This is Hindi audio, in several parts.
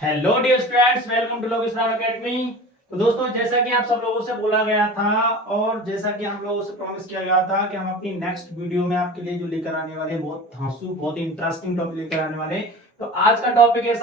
Hello dear students, welcome to Lokesh Rao academy. तो दोस्तों, जैसा कि आप सब लोगों से बोला गया था और जैसा कि हम लोगों से प्रॉमिस किया गया था कि हम अपनी नेक्स्ट वीडियो में आपके लिए जो लेकर आने वाले हैं, बहुत धांसू बहुत इंटरेस्टिंग टॉपिक लेकर आने वाले हैं। तो आज का टॉपिक है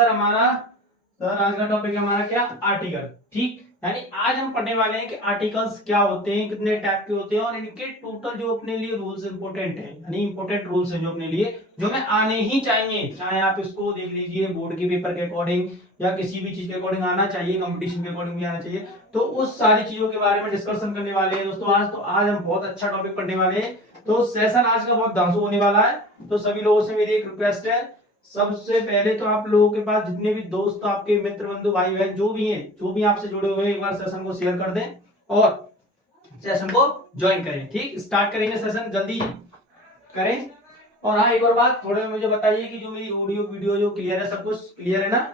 आज का टॉपिक है हमारा क्या, आर्टिकल। ठीक, यानी आज हम पढ़ने वाले हैं कि आर्टिकल्स क्या होते हैं, कितने टाइप के होते हैं और इनके टोटल जो अपने लिए रूल्स इंपॉर्टेंट है, यानी इंपॉर्टेंट रूल्स हैं जो अपने लिए जो हमें आने ही चाहिए। चाहे आप इसको देख लीजिए बोर्ड के पेपर के अकॉर्डिंग या किसी भी चीज के अकॉर्डिंग आना चाहिए, कंपटीशन के अकॉर्डिंग भी आना चाहिए। तो उस सारी चीजों के बारे में डिस्कशन करने वाले हैं दोस्तों आज हम बहुत अच्छा टॉपिक पढ़ने वाले हैं। तो सेशन आज का बहुत धांसू होने वाला है। तो सभी लोगों से मेरी एक रिक्वेस्ट है, सबसे पहले तो आप लोगों के पास जितने भी दोस्त, आपके मित्र, बंधु, भाई बहन जो भी हैं, जो भी आपसे जुड़े हुए हैं, एक बार सेशन को शेयर कर दें और सेशन को ज्वाइन करें। ठीक, स्टार्ट करेंगे सेशन, जल्दी करें। और हाँ, एक और बात, थोड़े में मुझे बताइए कि जो मेरी ऑडियो वीडियो जो क्लियर है, सब कुछ क्लियर है ना?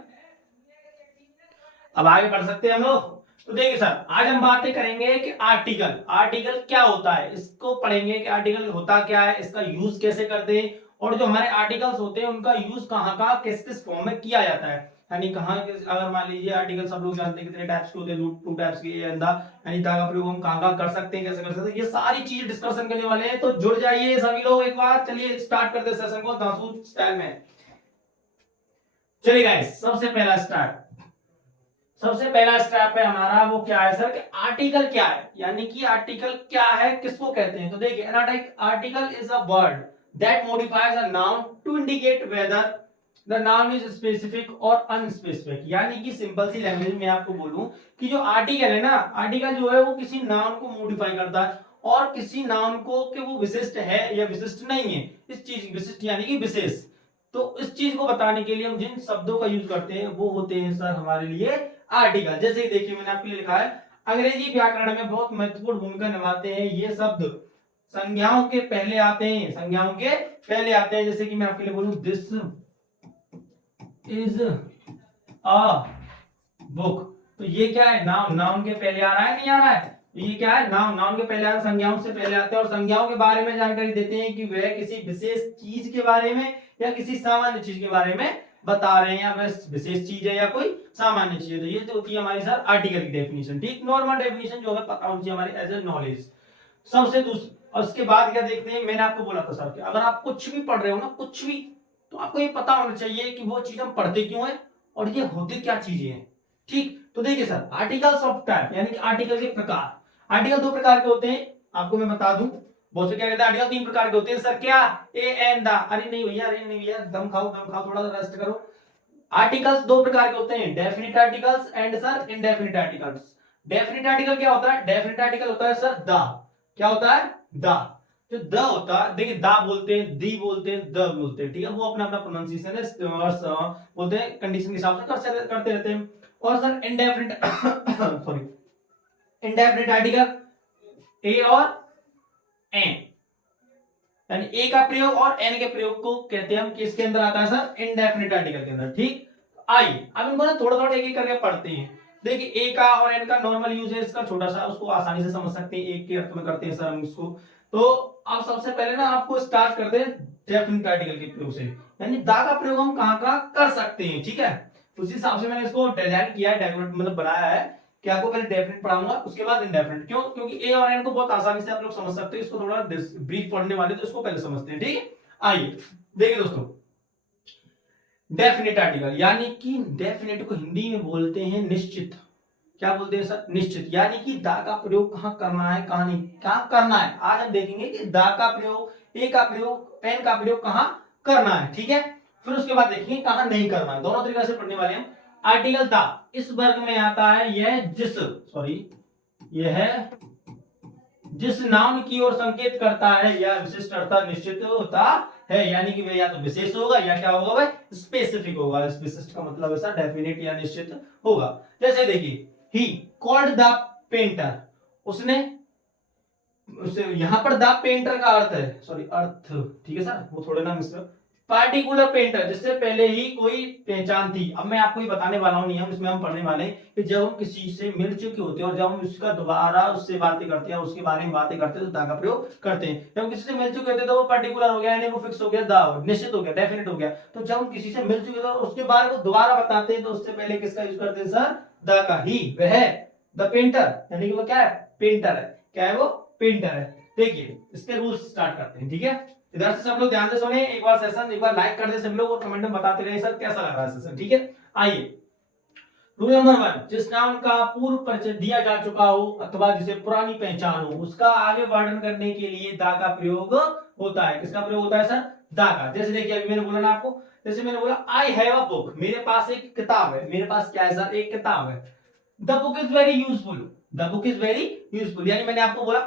अब आगे बढ़ सकते हैं हम लोग। तो देखिए सर, आज हम बातें करेंगे कि आर्टिकल आर्टिकल क्या होता है, इसको पढ़ेंगे कि आर्टिकल होता क्या है, इसका यूज कैसे करते हैं और जो हमारे आर्टिकल्स होते हैं उनका यूज कहाँ कहाँ किस किस फॉर्म में किया जाता है। यानी कहाँ, अगर मान लीजिए आर्टिकल सब लोग जानते हैं कितने टाइप्स के होते हैं, टू टाइप्स के, यानी दा का प्रयोग हम कहाँ कहाँ कर सकते हैं, कैसे कर सकते हैं, ये सारी चीजें डिस्कशन करने वाले हैं। तो जुड़ जाइए सभी लोग एक बार। चलिए स्टार्ट करते हैं सेशन को दासू स्टाइल में। चलिए गाइस, सबसे पहला स्टेप है हमारा, वो क्या है सर, कि आर्टिकल क्या है, यानी कि आर्टिकल क्या है, किसको कहते हैं। तो देखिए, an article is a word that modifies a noun to indicate whether the noun is specific और अनस्पेसिफिक। यानी कि सिंपल सी लैंग्वेज में आपको बोलूं कि जो आर्टिकल है ना, आर्टिकल जो है वो किसी नाउन को मॉडिफाई करता है और किसी नाउन को कि वो विशिष्ट है या विशिष्ट नहीं है, इस चीज विशिष्ट यानी कि विशेष। तो इस चीज को बताने के लिए हम जिन शब्दों का यूज करते हैं वो होते हैं सर हमारे लिए आर्टिकल। जैसे देखिए, मैंने आपके लिए लिखा है, अंग्रेजी व्याकरण में बहुत महत्वपूर्ण भूमिका निभाते हैं ये शब्द, संज्ञाओं के पहले आते हैं, संज्ञाओं के पहले आते हैं। जैसे कि मैं आपके लिए बोलूं, दिस इज अ बुक, तो ये क्या है, नाउन, नाउन के पहले आ रहा है, नहीं आ रहा है? तो ये क्या है, नाउन, नाउन के पहले आ रहा है, संज्ञाओं से पहले आते हैं और संज्ञाओं के बारे में जानकारी देते हैं कि वह किसी विशेष चीज के बारे में या किसी सामान्य चीज के बारे में बता रहे हैं, या वह विशेष चीज है या कोई सामान्य चीज है। तो ये तो होती है हमारी सर आर्टिकल की डेफिनेशन। ठीक, नॉर्मल डेफिनेशन जो हमें पता होनी चाहिए हमारी एज ए नॉलेज। सबसे दूसरा, उसके बाद क्या देखते हैं, मैंने आपको बोला था सर कि अगर आप कुछ भी पढ़ रहे हो ना, कुछ भी, तो आपको ये पता होना चाहिए कि वो चीज हम पढ़ते क्यों है और ये होती क्या चीजें हैं। ठीक, तो देखिए सर, आर्टिकल्स ऑफ टाइप, यानी कि आर्टिकल के प्रकार। आर्टिकल दो प्रकार के होते हैं, आपको मैं बता दूं। बहुत से क्या कहते हैं आर्टिकल तीन प्रकार के होते हैं सर, क्या, ए एंड द। अरे नहीं भैया, अरे नहीं भैया, दम खाओ दम खाओ, थोड़ा सा रेस्ट करो। आर्टिकल्स दो प्रकार के होते हैं, definite articles and sir indefinite articles. Definite article क्या होता है, डेफिनिट आर्टिकल होता है सर द। क्या होता है, द। जो द होता है, देखिए दा बोलते हैं, दी बोलते हैं, द बोलते हैं, ठीक है, वो अपना अपना प्रोनाउंसिएशन है और बोलते हैं कंडीशन के हिसाब से करते रहते हैं। और sir indefinite sorry, indefinite article a और एन, यानी ए का प्रयोग और एन के प्रयोग को कहते हैं हम किसके अंदर आता है सर, इंडेफिनिट आर्टिकल के अंदर। ठीक, आइए अब इनको ना थोड़ा थोड़ा एक एक करके पढ़ते हैं। देखिए, ए का और एन का नॉर्मल यूज है इसका, छोटा सा, उसको आसानी से समझ सकते हैं, एक के अर्थ में करते हैं सर हम इसको। तो अब सबसे पहले ना आपको स्टार्ट करते हैं डेफिनिट आर्टिकल के प्रयोग से, यानी दा का प्रयोग हम कहां कहां कर सकते हैं। ठीक है, उसी हिसाब से मैंने इसको डिजाइन किया है, डेकोरेट मतलब बनाया है कि आपको पहले डेफिनेट पढ़ाऊंगा, उसके बाद इनडेफिनेट। क्यों? क्योंकि ए और एन को बहुत आसानी से आप लोग समझ सकते हैं, इसको थोड़ा ब्रीफ पढ़ने वाले तो इसको पहले समझते हैं। ठीक है, आइए देखिए दोस्तों, डेफिनेट आर्टिकल, यानी कि डेफिनेट को हिंदी में बोलते हैं निश्चित। क्या बोलते हैं सर, निश्चित। यानी कि दा का प्रयोग कहां करना है, कहां नहीं, कहां करना है, आज हम देखेंगे कि दा का प्रयोग, ए का प्रयोग, एन का प्रयोग कहां करना है। ठीक है, फिर उसके बाद देखेंगे कहां नहीं करना है, दोनों तरीके से पढ़ने वाले हैं। आर्टिकल दा इस वर्ग में आता है, यह जिस, सॉरी, यह जिस नाउन की ओर संकेत करता है या विशिष्ट अर्थात निश्चित होता है, यानी कि वह या तो विशेष होगा या क्या होगा, वह स्पेसिफिक होगा। इस विशिष्ट का मतलब ऐसा डेफिनेट या निश्चित होगा। जैसे देखिए, ही कॉल्ड द पेंटर, उसने, उसे, यहां पर द पेंटर का अर्थ है, सॉरी अर्थ, ठीक है सर, वो थोड़े ना मिस्टर, पार्टिकुलर पेंटर, जिससे पहले ही कोई पहचान थी। अब मैं आपको ये बताने वाला हूँ नियम, इसमें हम पढ़ने वाले हैं कि जब हम किसी से मिल चुके होते हैं और जब हम उसका दोबारा उससे बातें करते हैं, उसके बारे में बातें करते हैं, तो दा का प्रयोग करते हैं। जब हम किसी से मिल चुके होते हैं तो वो पर्टिकुलर हो गया, यानी वो फिक्स हो गया, दा निश्चित हो गया, डेफिनेट हो गया। तो जब हम किसी से मिल चुके तो उसके बारे को दोबारा बताते हैं, तो उससे पहले किसका यूज करते हैं सर? दा का ही। वह द पेंटर, यानी कि वो क्या है? पेंटर है। क्या है वो? पेंटर है। देखिए इसके रूल्स स्टार्ट करते हैं, ठीक है? इधर से सब लोग ध्यान से सुने, एक बार सेशन एक बार लाइक कर दे सब लोग, और कमेंट में बताते रहे सर कैसा लग रहा है सेशन, ठीक है? आइए, रूल नंबर 1, जिस नाम का पूर्व परिचय दिया जा चुका हो अथवा जिसे पुरानी पहचान हो, उसका आगे वर्णन करने के लिए दा का प्रयोग होता है। किसका प्रयोग होता है सर? दा का। जैसे देखिए अभी मैंने बोला ना आपको, जैसे मैंने बोला आई हैव अ बुक, मेरे पास एक किताब है। मेरे पास क्या है सर? एक किताब है। The book is very useful, the book is very useful, यानी मैंने आपको बोला,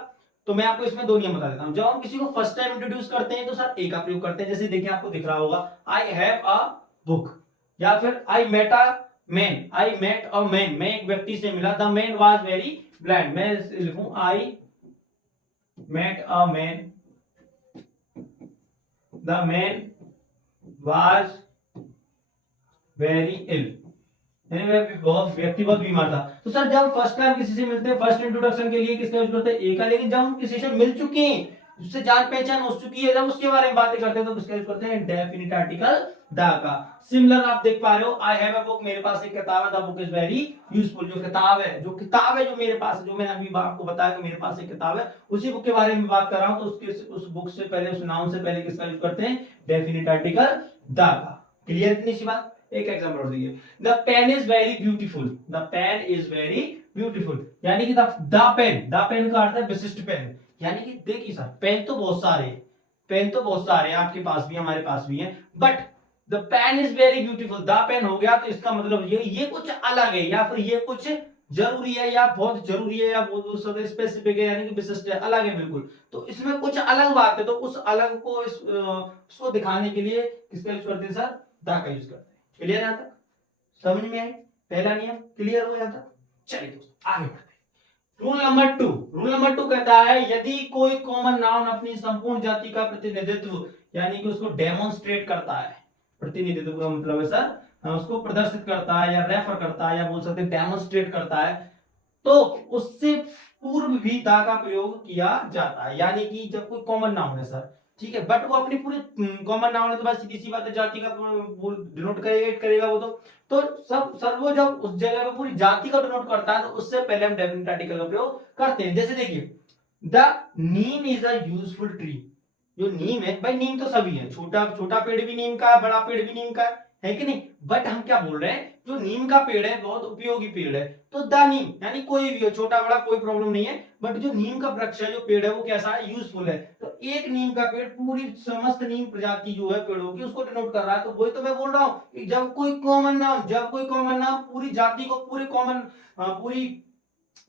तो मैं आपको इसमें दो नियम बता देता हूं। जब हम किसी को फर्स्ट टाइम इंट्रोड्यूस करते हैं तो सर ए का प्रयोग करते हैं। जैसे देखिए आपको दिख रहा होगा, आई हैव अ बुक, या फिर I met a man, I met a man, मैं एक व्यक्ति से मिला, the man was very blind, मैं लिखूं I met a man, the man was very ill, बहुत व्यक्ति बहुत बीमार था। तो सर जब फर्स्ट टाइम किसी से मिलते हैं, फर्स्ट इंट्रोडक्शन के लिए किसका यूज करते हैं? ए का। लेकिन जब हम किसी से मिल चुके हैं, उससे जान पहचान हो चुकी है, जब उसके बारे में बातें करते हैं तो किसका यूज करते हैं? डेफिनिट आर्टिकल द का। सिमिलर आप देख पा रहे हो, आई हैव अ बुक, मेरे पास एक किताब है, the book is very useful, जो किताब है जो मेरे पास है, जो मैंने अभी आपको बताया कि मेरे पास एक किताब है, उसी बुक के बारे में बात कर रहा हूं, तो उसके उस बुक से पहले, उस नाउन से पहले किसका यूज करते हैं? डेफिनिट आर्टिकल द का। क्लियर इतनी सी बात? एक एग्जांपल और देखिए, the pen is very beautiful, the pen is very beautiful, यानी कि द पेन का अर्थ है विशिष्ट पेन। यानी कि देखिए सर, पेन तो बहुत सारे हैं, पेन तो बहुत सारे हैं, आपके पास भी हमारे पास भी है, but the pen is very beautiful, the pen हो गया तो इसका मतलब ये कुछ अलग है, या फिर ये कुछ जरूरी है, या बहुत जरूरी है, या वो स्पेसिफिक है, यानी कि विशिष्ट है, अलग है बिल्कुल। तो इसमें कुछ अलग बात है, तो उस अलग को उसको दिखाने के लिए किसका यूज करते हैं सर? द का यूज करते हैं। क्लियर है? यहां तक समझ में आई? पहला नियम क्लियर हो जाता? चलिए दोस्तों आगे बढ़ते हैं। रूल नंबर 2 कहता है, यदि कोई कॉमन नाउन अपनी संपूर्ण जाति का प्रतिनिधित्व, यानी कि उसको डेमोन्स्ट्रेट करता है, प्रतिनिधित्व का मतलब है सर उसको प्रदर्शित करता है, या रेफर करता है, या बोल सकते हैं डेमोन्स्ट्रेट करता है, तो उससे पूर्व भी दा का प्रयोग किया जाता है। यानी कि जब कोई कॉमन नाउन है सर, ठीक है, बट वो अपनी पूरी कॉमन नाउन है तो बस सीधी सी बात है, जाति का डिनोट करेगा वो तो सब सर वो जब उस जगह पे पूरी जाति का डिनोट करता है, तो उससे पहले हम डेफिनेट आर्टिकल का प्रयोग करते हैं। जैसे देखिए, the Neem is a useful tree, जो नीम है भाई, नीम तो सभी है, छोटा छोटा पेड़ भी नीम का है, बड़ा पेड़ भी नीम का है कि नहीं? बट हम क्या बोल रहे हैं, जो नीम का पेड़ है बहुत उपयोगी पेड़ है, तो द नीम, यानी कोई भी हो, छोटा बड़ा कोई प्रॉब्लम नहीं है, बट जो नीम का वृक्ष है, जो पेड़ है, वो कैसा है? यूजफुल है। तो एक नीम का पेड़ पूरी समस्त नीम प्रजाति जो है पेड़ों की, उसको डिनोट कर रहा है। तो वही तो मैं बोल रहा हूँ कि जब कोई कॉमन नाम पूरी जाति को, पूरी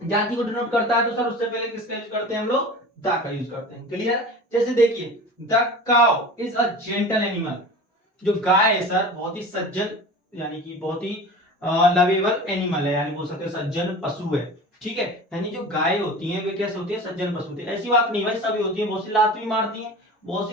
जाति को डिनोट करता है, तो सर उससे पहले किसका यूज करते हैं हम लोग? द का यूज करते हैं। क्लियर? जैसे देखिए, the cow is a gentle animal, जो गाय है सर बहुत ही सज्जन, यानी कि बहुत ही लवेबल एनिमल है, यानी बोल सकते हैं सज्जन पशु है, ठीक है? यानी जो गाय होती हैं वे कैसे होती है? सज्जन पशु होती है। ऐसी बात नहीं भाई, सभी होती है, बहुत सी लात भी मारती हैं, बहुत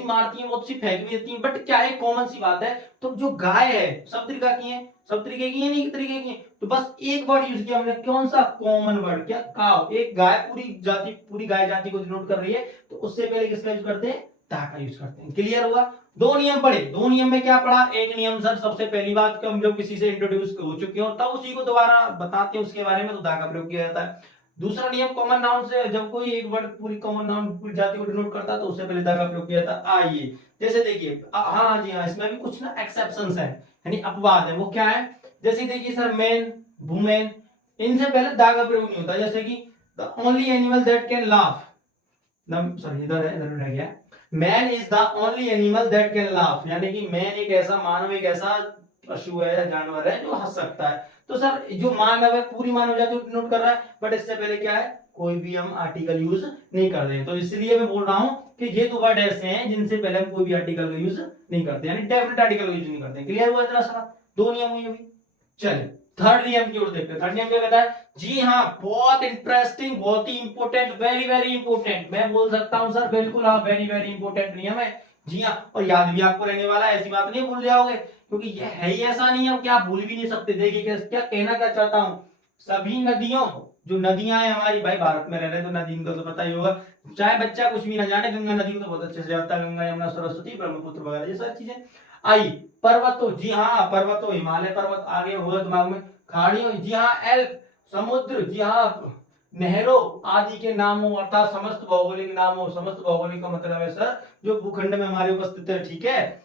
सी फेंक भी देती हैं, बट क्या है, कॉमन सी बात है। तो जो गाय है सब तरीका की है, सब तरीके की है, नहीं तरीके की है, तो बस एक वर्ड यूज किया हमने, कौन सा? कॉमन वर्ड, क्या? काव। एक गाय पूरी गाय जाति को डिनोट कर रही है, तो उससे पहले किसका यूज करते हैं? दा का यूज करते हैं। क्लियर हुआ? दो नियम पढ़े, दो नियम में क्या पढ़ा? एक नियम सर सबसे पहली बात कि हम जब किसी से इंट्रोड्यूस हो चुके हो तब उसी को दोबारा बताते हैं उसके बारे में, तो दा का प्रयोग किया जाता है। दूसरा नियम, कॉमन नाउन से जब कोई एक वर्ड पूरी कॉमन नाउन पूरी जाति को डिनोट करता है, तो उससे पहले दा का प्रयोग किया जाता है। आइए, जैसे देखिए, हाँ जी हाँ, इसमें भी कुछ ना एक्सेप्शंस है, यानी अपवाद है। वो क्या है? जैसे देखिए सर, मैन, वुमेन, इनसे पहले दा का प्रयोग नहीं होता। जैसे कि the only animal that can laugh, sorry इधर है, इधर रह गया, man is the only animal that can laugh, यानी कि मैन एक ऐसा मानव, एक ऐसा पशु है या जानवर है जो हंस सकता है। तो सर जो मानव है, पूरी मानव जाति को नोट कर रहा है, बट इससे पहले क्या है? कोई भी हम आर्टिकल यूज नहीं कर रहे। तो इसलिए मैं बोल रहा हूं कि ये दो वर्ड ऐसे हैं जिनसे पहले हम कोई भी आर्टिकल का यूज नहीं करते, यानी डेफिनेट आर्टिकल का यूज नहीं करते। क्लियर हुआ इतना सा? दो नियम हुए अभी। चलिए थर्ड नियम की ओर देखते हैं। थर्ड नियम क्या कहता है? जी हाँ, बहुत इंटरेस्टिंग, बहुत ही इंपोर्टेंट, वेरी वेरी इंपोर्टेंट, मैं बोल सकता हूं सर, बिल्कुल हाँ, वेरी वेरी इंपोर्टेंट नियम है जी हाँ, और याद भी आपको रहने वाला है, ऐसी बात नहीं भूल जाओगे, क्योंकि ये है ही ऐसा नहीं है कि आप भूल भी नहीं सकते। देखिए क्या कहना क्या चाहता हूँ, सभी नदियों, जो नदियां हैं हमारी, भाई भारत में रह रहे तो नदी को तो पता ही होगा, चाहे बच्चा कुछ भी ना जाने, गंगा नदी को तो बहुत अच्छे से जानता है, गंगा यमुना सरस्वती ब्रह्मपुत्र वगैरह ये सारी चीजें आई। पर्वतों, जी हाँ पर्वतों, हिमालय पर्वत आगे होगा दिमाग में। खाड़ियों, जी हाँ एल्प, समुद्र, जी हाँ नहरों आदि के नामों, अर्थात समस्त भौगोलिक नामों, समस्त भौगोलिक का मतलब है सर जो भूखंड में हमारे उपस्थित है, ठीक है,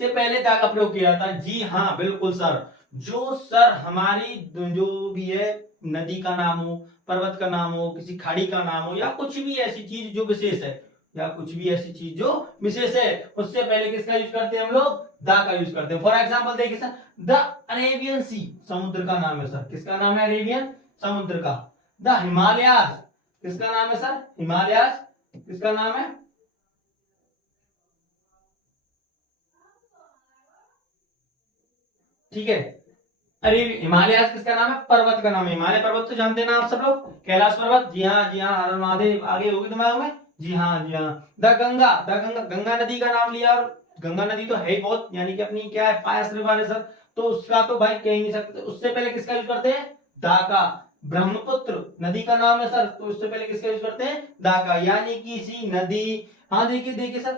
से पहले दा का प्रयोग किया था। जी हाँ बिल्कुल सर, जो सर हमारी जो भी है नदी का नाम हो, पर्वत का नाम हो, किसी खाड़ी का नाम हो, या कुछ भी ऐसी चीज जो विशेष है, या कुछ भी ऐसी चीज जो विशेष है, उससे पहले किसका यूज करते हैं हम लोग, दा का यूज करते हैं। फॉर एग्जाम्पल देखिए सर, द अरेबियन सी, समुद्र का नाम है सर, किसका नाम है, अरेबियन समुद्र का। द हिमालयास, किसका नाम है सर, हिमालयास, किसका नाम है, ठीक है। अरे हिमालय किसका नाम है, पर्वत का नाम है, हिमालय पर्वत तो जानते हैं ना आप सब लोग, कैलाश पर्वत, जी हाँ जी हाँ, हर हर महादेव, आगे होगी दिमाग में, जी हाँ जी हाँ। द गंगा, द गंगा, गंगा नदी का नाम लिया, और गंगा नदी तो है ही बहुत, यानी कि अपनी क्या है पायस रिवर है सर, तो उसका तो भाई कह ही नहीं सकते, उससे पहले किसका यूज करते हैं, दा का। ब्रह्मपुत्र नदी का नाम है सर, तो उससे पहले किसका यूज करते हैं, दा का, यानी कि सी नदी। हाँ देखिए देखिए सर,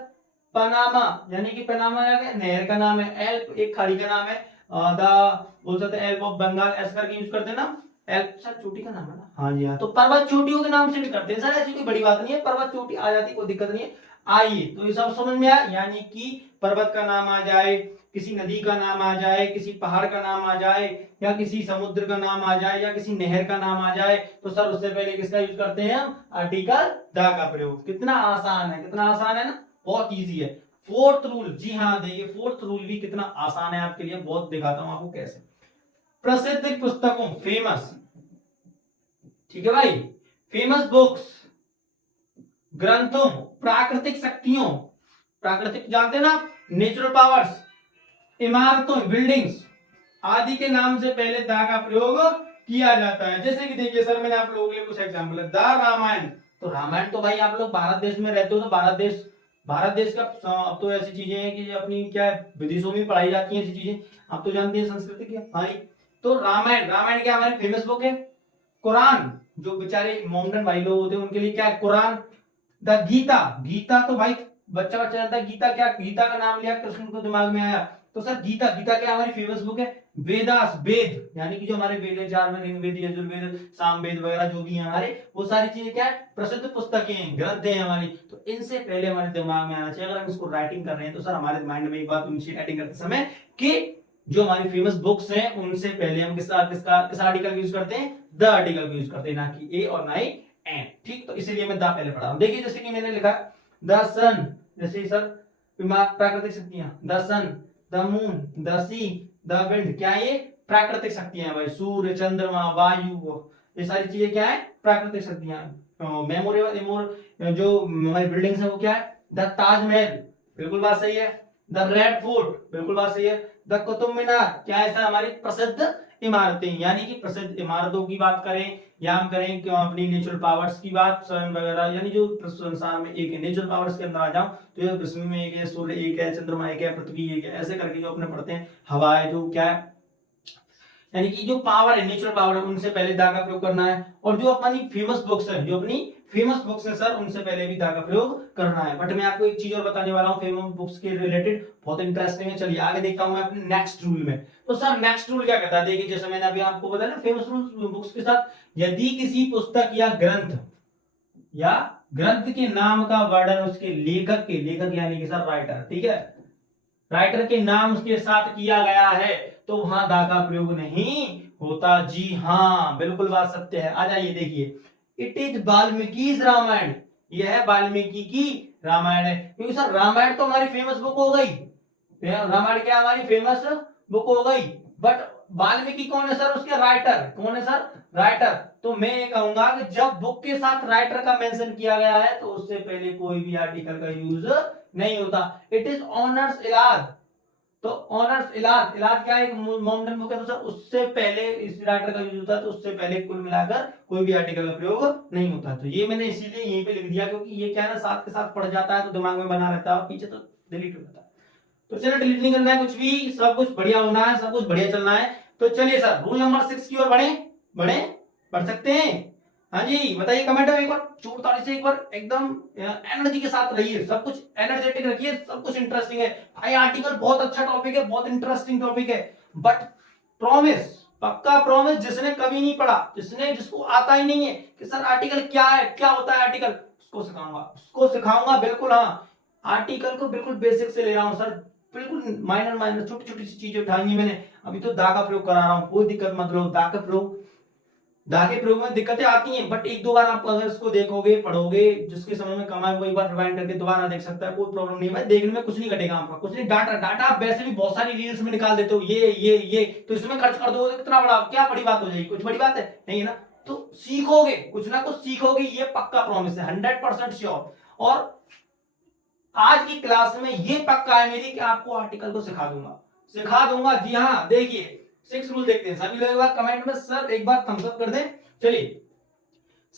पनामा, यानी कि पनामा नहर का नाम है, एल्प एक खाड़ी का नाम है, द बोल सकते हैं एल्प ऑफ बंगाल, ऐसा करके यूज करते हैं ना, एल्प सर चोटी का नाम है ना, हाँ जी हाँ, तो पर्वत चोटियों के नाम से भी करते हैं सर, ऐसी कोई बड़ी बात नहीं है, पर्वत चोटी आ जाती कोई दिक्कत नहीं है। आइए तो ये सब समझ में आया, यानी कि पर्वत का नाम आ जाए, किसी नदी का नाम आ जाए, किसी पहाड़ का नाम आ जाए, या किसी समुद्र का नाम आ जाए, या किसी नहर का नाम आ जाए, तो सर उससे पहले किसका यूज करते हैं हम, आर्टिकल द का प्रयोग। कितना आसान है, कितना आसान है ना, बहुत इजी है। फोर्थ रूल, जी हाँ देखिए फोर्थ रूल भी कितना आसान है आपके लिए, बहुत दिखाता हूं आपको कैसे। प्रसिद्ध पुस्तकों, फेमस, ठीक है भाई, फेमस बुक्स, ग्रंथों, प्राकृतिक शक्तियों, प्राकृतिक जानते हैं ना, नेचुरल पावर्स, इमारतों, बिल्डिंग्स आदि के नाम से पहले दा का प्रयोग किया जाता है। जैसे कि देखिए सर, मैंने आप लोगों के लिए कुछ एग्जांपल है, द रामायण, तो रामायण तो भाई आप लोग भारत देश में रहते हो, तो भारत देश का अब तो ऐसी चीजें हैं कि अपनी क्या है विदेशों में पढ़ाई जाती हैं ऐसी चीजें, आप तो जानते हैं संस्कृति की भाई। तो रामायण, रामायण क्या हमारी फेमस बुक है। कुरान, जो बेचारे मोमडन भाई लोग होते हैं उनके लिए क्या है, कुरान। द गीता, गीता तो भाई बच्चा बच्चा जानता है, गीता क्या, गीता का नाम लिया कृष्ण को दिमाग में आया, तो सर गीता, गीता क्या हमारी फेमस बुक है। वेदास, वेद यानी कि जो हमारे वेद है, चार में ऋग्वेद, यजुर्वेद, सामवेद वगैरह जो भी है हमारे, वो सारी चीजें क्या है, प्रसिद्ध पुस्तकें हैं, ग्रंथ हैं हमारी, तो इनसे पहले हमारे दिमाग में आना चाहिए। अगर हम इसको राइटिंग कर रहे हैं तो सर हमारे माइंड में एक बात उनकी राइटिंग करते समय कि जो हमारी फेमस बुक्स हैं उनसे पहले हम किसका किसका किस आर्टिकल यूज करते हैं, द आर्टिकल यूज करते हैं, ना कि ए और ना ही एन, ठीक। तो इसीलिए मैं द पहले पढ़ा हूं। देखिए जैसे कि मैंने लिखा द सन, जैसे सर प्राकृतिक शक्तियां, the sun, the moon, the sea, the wind, क्या ये प्राकृतिक शक्तियां हैं भाई, सूर्य, चंद्रमा, वायु, ये सारी चीजें क्या है, प्राकृतिक शक्तियां। मेमोरेबल जो हमारी बिल्डिंग्स है वो क्या है, द ताजमहल, बिल्कुल बात सही है। द रेड फोर्ट, बिल्कुल बात सही है। द कुतुब मीनार, क्या है सर, हमारी प्रसिद्ध इमारतें, यानी कि प्रसिद्ध इमारतों की बात करें, या हम करें क्यों अपनी नेचुरल पावर्स की बात, स्वयं वगैरह, यानी जो संसार में एक है, नेचुरल पावर्स के अंदर आ जाओ तो ये पृथ्वी में एक है, सूर्य एक है, चंद्रमा एक है, पृथ्वी एक है, ऐसे करके जो अपने पढ़ते हैं, हवा है जो क्या है, यानी कि जो पावर है, नेचुरल पावर है, उनसे पहले दा का प्रयोग करना है। और जो अपनी फेमस बुक्स है, जो अपनी फेमस बुक्स है सर, उनसे पहले भी दा का प्रयोग करना है। बट मैं आपको एक चीज और बताने वाला हूं फेमस बुक्स के रिलेटेड, बहुत इंटरेस्टिंग है, चलिए आगे देखता हूं मैं अपने नेक्स्ट रूल में। तो सर नेक्स्ट रूल क्या कहता है, देखिए जैसे मैंने अभी आपको बताया ना फेमस रूल बुक्स के साथ, यदि किसी पुस्तक या ग्रंथ के नाम का वर्णन उसके लेखक यानी कि सर राइटर, ठीक है, राइटर के नाम के साथ किया गया है, तो वहां दा का प्रयोग नहीं होता। जी हाँ बिल्कुल बात सत्य है। आ जाइए देखिए, इट इज वाल्मीकि रामायण, यह है वाल्मीकि की रामायण है, क्योंकि सर रामायण तो हमारी फेमस बुक हो गई, रामायण क्या हमारी फेमस बुक हो गई, बट वाल्मीकि कौन है सर, उसके राइटर कौन है सर, राइटर। तो मैं ये कहूंगा कि जब बुक के साथ राइटर का मेंशन किया गया है तो उससे पहले कोई भी आर्टिकल का यूज नहीं होता। इट इज ऑनर्स इलाद, तो ऑनर्स इलाज, इलाज क्या है, एक मॉडर्न बुक है तो सर उससे पहले इस राइटर का यूज होता है, तो उससे पहले कुल मिलाकर कोई भी आर्टिकल का प्रयोग नहीं होता। तो ये मैंने इसीलिए यहीं पे लिख दिया, क्योंकि ये क्या है ना, साथ के साथ पढ़ जाता है तो दिमाग में बना रहता है, और पीछे तो डिलीट हो जाता है। तो चलो डिलीट नहीं करना है कुछ भी, सब कुछ बढ़िया होना है, सब कुछ बढ़िया चलना है। तो चलिए सर रूल नंबर 6 की ओर बढ़े, बढ़े, पढ़ सकते हैं। हाँ जी बताइए कमेंट में एक बार जोरदार से, एक बार एकदम एनर्जी के साथ रहिए, सब कुछ एनर्जेटिक रखिए, सब कुछ इंटरेस्टिंग है भाई। आर्टिकल बहुत अच्छा टॉपिक है, बहुत इंटरेस्टिंग टॉपिक है, बट प्रॉमिस, पक्का प्रॉमिस, जिसने कभी नहीं पढ़ा, जिसको आता ही नहीं है कि सर आर्टिकल क्या है, क्या होता है आर्टिकल, उसको सिखाऊंगा, उसको सिखाऊंगा बिल्कुल। हाँ आर्टिकल को बिल्कुल बेसिक से ले रहा हूँ सर, बिल्कुल माइनर माइनर छोटी छोटी सी चीजें उठाई है मैंने। अभी तो दा का प्रयोग करा रहा हूँ, कोई दिक्कत मत लो, दा का प्रयोग, दा के प्रयोग में दिक्कतें आती हैं, बट एक दो बार आप अगर इसको देखोगे पढ़ोगे, जिसके समझ में कम है वो एक बार रिवाइंड करके दोबारा देख सकता है, कोई प्रॉब्लम नहीं है भाई, देखने में कुछ नहीं घटेगा आपका, कुछ नहीं। डाटा डाटा आप वैसे भी बहुत सारी रील्स में निकाल देते हो, ये तो इसमें खर्च कर दो, कितना बड़ा, क्या बड़ी बात हो जाएगी, कुछ बड़ी बात है नहीं है ना। तो सीखोगे, कुछ ना कुछ सीखोगे, ये पक्का प्रॉमिस है, 100% श्योर। और आज की क्लास में ये पक्का है मेरी कि आपको आर्टिकल को सिखा दूंगा, सिखा दूंगा। जी हाँ देखिए 6 रूल देखते हैं, सभी लोग एक बार कमेंट में सर एक बार थम्स अप कर दें। चलिए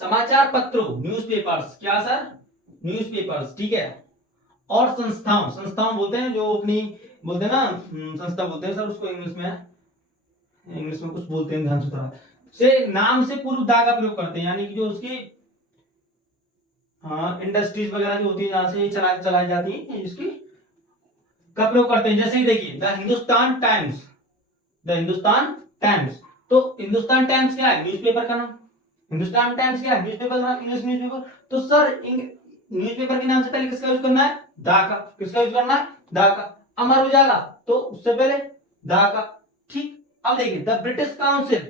समाचार पत्रों, न्यूज़पेपर्स, क्या सर, न्यूज़पेपर्स, ठीक है, और संस्थाओं, संस्थाओं बोलते हैं जो अपनी, बोलते हैं ना संस्था बोलते हैं सर उसको, इंग्लिश में कुछ बोलते हैं, ध्यान से थोड़ा से, नाम से पूर्व दा का प्रयोग करते हैं, यानी कि जो उसकी हाँ इंडस्ट्रीज वगैरह जो होती है जहां से चलाई जाती है, इसकी का प्रयोग करते हैं। जैसे ही देखिए the Hindustan times, the Hindustan times, तो हिंदुस्तान टाइम्स क्या है, न्यूज़पेपर का नाम। हिंदुस्तान टाइम्स क्या है, न्यूज़पेपर का नाम, इंग्लिश न्यूज़पेपर। तो सर न्यूज़पेपर के नाम से पहले किसका यूज करना है, दा का, किसका यूज करना है, दा का। अमर उजाला, तो उससे पहले दा का, ठीक। अब देखिए the British council,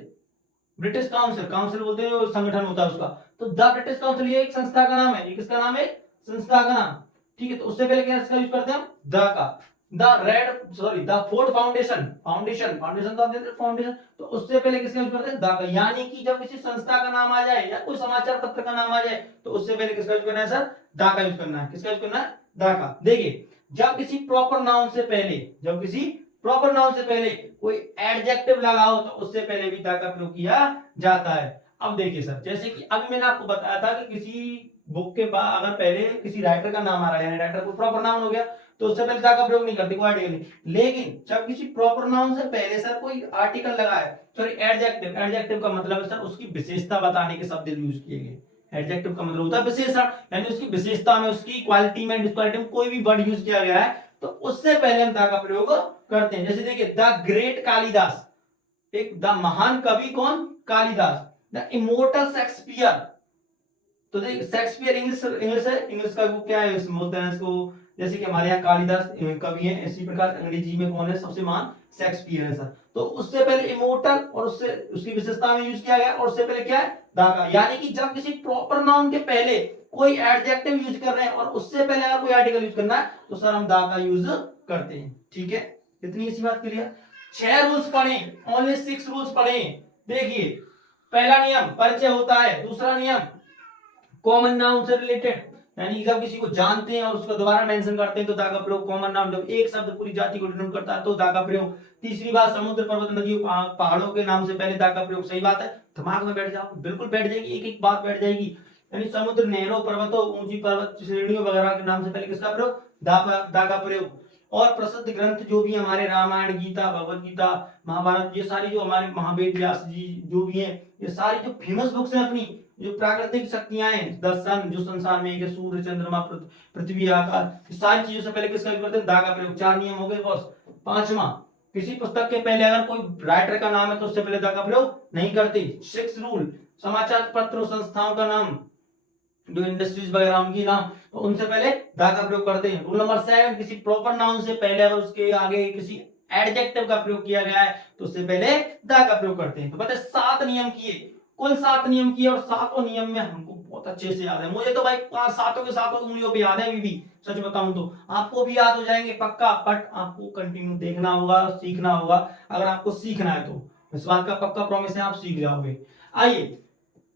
British council, council बोलते हैं जो संगठन होता है उसका, तो द ब्रिटिश काउंसिल ये एक संस्था का नाम है, ये किसका नाम है, संस्था का नाम, ठीक है। तो उससे पहले क्या इसका यूज करते हैं हम, द का। द फोर्ड फाउंडेशन, फाउंडेशन तो आप जानते हैं फाउंडेशन, तो उससे पहले किसका यूज करते हैं, द का। यानी कि जब किसी संस्था का नाम आ जाए या कोई समाचार पत्र का नाम आ जाए तो उससे पहले किसका यूज करना है सर, द का यूज करना है, किसका यूज करना है, द का। देखिए जब किसी प्रॉपर नाउन से पहले, जब किसी प्रॉपर नाउन से पहले कोई एडजेक्टिव लगाओ तो उससे पहले भी दा का प्रयोग किया जाता है। अब देखिए सर, जैसे कि अभी मैंने आपको बताया था कि किसी बुक के बाद अगर पहले किसी राइटर का नाम आ रहा है, यानी राइटर को प्रॉपर नाउन हो गया, तो उससे पहले दा का प्रयोग नहीं करते, कोई आर्टिकल नहीं। लेकिन जब किसी प्रॉपर नाउन से पहले सर कोई आर्टिकल लगा है, सॉरी एडजेक्टिव, एडजेक्टिव का मतलब है सर उसकी विशेषता बताने के शब्द यूज किए गए। एडजेक्टिव का मतलब होता है विशेषण, यानी उसकी विशेषता में, उसकी क्वालिटी में, डिस्क्वालिटी में कोई भी वर्ड यूज किया गया है तो उससे पहले हम दा का प्रयोग करते हैं। जैसे देखिए द ग्रेट कालिदास, एक द महान कवि कौन, कालिदास। द इमोर्टल शेक्सपियर, तो देखिए शेक्सपियर इंग्लिश, इंग्लिश है, इंग्लिश का वो क्या है इसमें बोलते हैं इसको, जैसे कि हमारे यहाँ कालिदास कवि है, इसी प्रकार अंग्रेजी में कौन है सबसे महान, शेक्सपियर है सर। तो उससे पहले इमोर्टल और उससे उसकी विशेषता में यूज किया गया, और उससे पहले क्या है, दा का। यानी कि जब किसी प्रॉपर नाउन के पहले कोई एडजेक्टिव यूज कर रहे हैं और उससे पहले अगर कोई आर्टिकल यूज करना है तो सर हम दा का यूज करते हैं, ठीक है। इतनी सी बात क्लियर। 6 रूल्स पढ़े, ओनली 6 रूल्स पढ़े। देखिए पहला नियम परिचय होता है, दूसरा नियम कॉमन नाउन से रिलेटेड, यानी जब किसी को जानते हैं और उसको दोबारा मेंशन करते हैं तो दा का प्रयोग। कॉमन नाउन जब एक शब्द पूरी जाति को डिनोट करता है तो दा का प्रयोग। तीसरी बात समुद्र पर्वत नदियों पहाड़ों के नाम से पहले दा का प्रयोग। सही बात है, दिमाग में बैठ जाओ, बिल्कुल बैठ जाएगी, एक एक बात बैठ जाएगी। यानी समुद्र, नहरों, पर्वतों, ऊंची पर्वत श्रेणियों वगैरह के नाम से पहले किसका प्रयोग, दा का प्रयोग। और प्रसिद्ध ग्रंथ जो भी हमारे रामायण, गीता, भगवत गीता, महाभारत, ये सारी जो हमारे महावेद व्यास जी जो भी हैं, ये सारी जो फेमस बुक्स हैं अपनी, जो प्राकृतिक शक्तियां हैं, दर्शन जो संसार में है, सूर्य, चंद्रमा, पृथ्वी, आकाश, सारी चीजों से पहले किसका यूज करते हैं, दा का प्रयोग। 4 नियम हो गए बॉस। पांचवा, किसी पुस्तक के पहले अगर कोई राइटर का नाम है तो उससे पहले दा का प्रयोग नहीं करते। 6 रूल, समाचार पत्रों, संस्थाओं का नाम, जो इंडस्ट्रीज वगैरह उनकी नाम, तो उनसे पहले दा का प्रयोग करते हैं। रूल नंबर 7, किसी प्रॉपर नाउन से पहले अगर उसके आगे किसी एडजेक्टिव का प्रयोग किया गया है तो उससे पहले दा का प्रयोग करते हैं। तो पता है 7 नियम किए, कुल 7 नियम किए, और 7 नियम में हमको बहुत अच्छे से याद है। मुझे तो भाई 5 के 7 उंगलियों पे याद है अभी भी, सच बताऊं तो आपको भी याद हो जाएंगे पक्का, बट आपको कंटिन्यू देखना होगा, सीखना होगा। अगर आपको सीखना है तो इस बात का पक्का प्रॉमिस है आप सीख जाओगे। आइए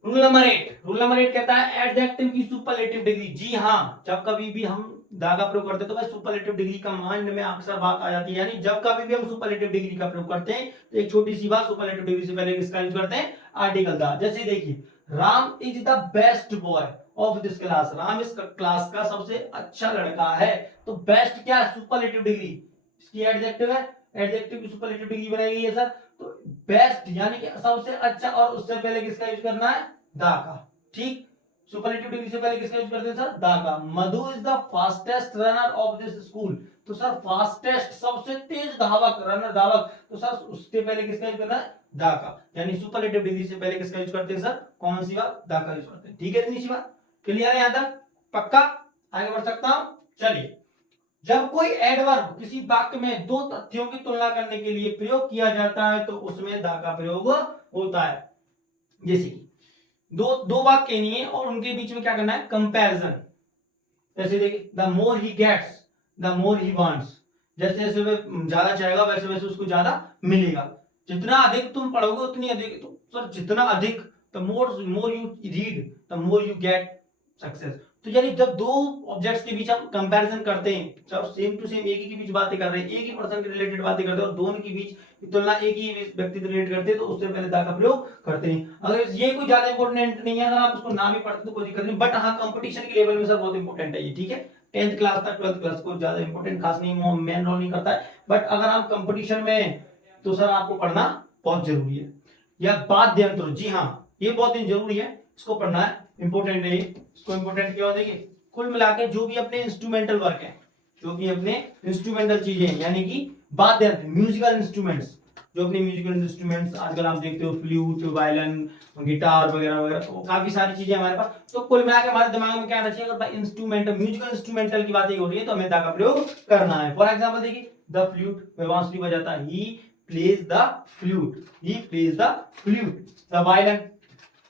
रूल नंबर 8, रूल नंबर 8 कहता है एडजेक्टिव की सुपरलेटिव डिग्री। जी हाँ, जब कभी भी हम दा का प्रयोग करते हैं तो भाई सुपरलेटिव डिग्री का माइंड में अक्सर बात आ जाती है, यानी जब कभी भी हम सुपरलेटिव डिग्री का प्रयोग करते हैं तो एक छोटी सी बात, सुपरलेटिव डिग्री से पहले किसका यूज करते हैं, आर्टिकल दा। जैसे देखिए, Ram is the best boy of this class, Ram इस क्लास का सबसे अच्छा लड़का है। तो बेस्ट क्या है, सुपरलेटिव डिग्री, इसकी एडजेक्टिव है, एडजेक्टिव की सुपरलेटिव डिग्री बनाई गई है सर। तो बेस्ट यानी कि सबसे अच्छा, और उससे पहले किसका यूज करना है, दा का। ठीक, सुपरलेटिव डिग्री से पहले किसका यूज करते हैं सर, दा का। Madhu is the fastest runner of this school, तो सर फास्टेस्ट सबसे तेज धावक, रनर धावक, तो सर उसके पहले किसका यूज करना है, दा का। यानी सुपरलेटिव डिग्री से पहले किसका यूज करते हैं सर, कौन सी बात, दा का यूज करते हैं। ठीक है, इतनी सी बात क्लियर है, यहां तक पक्का, आगे बढ़ सकता हूं। चलिए, जब कोई एडवर्ब किसी वाक्य में दो तथ्यों की तुलना करने के लिए प्रयोग किया जाता है तो उसमें दा का प्रयोग होता है। जैसे कि दो वाक्य कहनी है और उनके बीच में क्या करना है, कंपैरिजन। जैसे देखिए, the more he gets the more he wants, जैसे जैसे वह ज्यादा चाहेगा वैसे वैसे उसको ज्यादा मिलेगा। जितना अधिक तुम पढ़ोगे उतनी अधिक, तो सर जितना अधिक, the more more you read the more you get success. तो यानी जब दो ऑब्जेक्ट्स के बीच हम कंपैरिजन करते हैं, जब सेम टू सेम एक ही के बीच बातें कर रहे हैं, एक ही पर्सन के रिलेटेड बातें करते हैं और दोनों के बीच की तुलना एक ही व्यक्ति से रिलेट करते हैं, तो उससे पहले दा का प्रयोग करते हैं। अगर ये कोई ज्यादा इंपॉर्टेंट नहीं है, अगर आप उसको ना भी पढ़ते तो कोई दिक्कत नहीं, बट हाँ कंपटीशन के लेवल में सर बहुत इंपॉर्टेंट है ये। ठीक है, 10th क्लास तक 12th क्लास को ज्यादा इंपॉर्टेंट खास नहीं, मेन रोल नहीं करता है, बट अगर आप कंपटीशन में, तो सर आपको पढ़ना बहुत जरूरी है। या वाद्य यंत्र, जी हाँ ये बहुत ही जरूरी है, इसको पढ़ना है, इंपॉर्टेंट है। इसको इंपॉर्टेंट क्यों, देखिए कुल मिला के जो भी अपने इंस्ट्रूमेंटल वर्क है, जो भी अपने इंस्ट्रूमेंटल चीजें हैं, यानी कि वाद्य यंत्र, म्यूजिकल इंस्ट्रूमेंट्स, जो अपने म्यूजिकल इंस्ट्रूमेंट्स आजकल आप देखते हो, फ्लूट, वायलिन, गिटार वगैरह वगैरह, तो काफी सारी चीजें हमारे पास। तो कुल मिला के हमारे दिमाग में क्या आना चाहिए, अगर इंस्ट्रूमेंटल, म्यूजिकल इंस्ट्रूमेंटल की बात हो रही है तो हमें दा का प्रयोग करना है। फॉर एग्जाम्पल देखिए, द फ्लूट, वह बांसुरी बजाता है, he plays the flute, he plays the flute. The violin,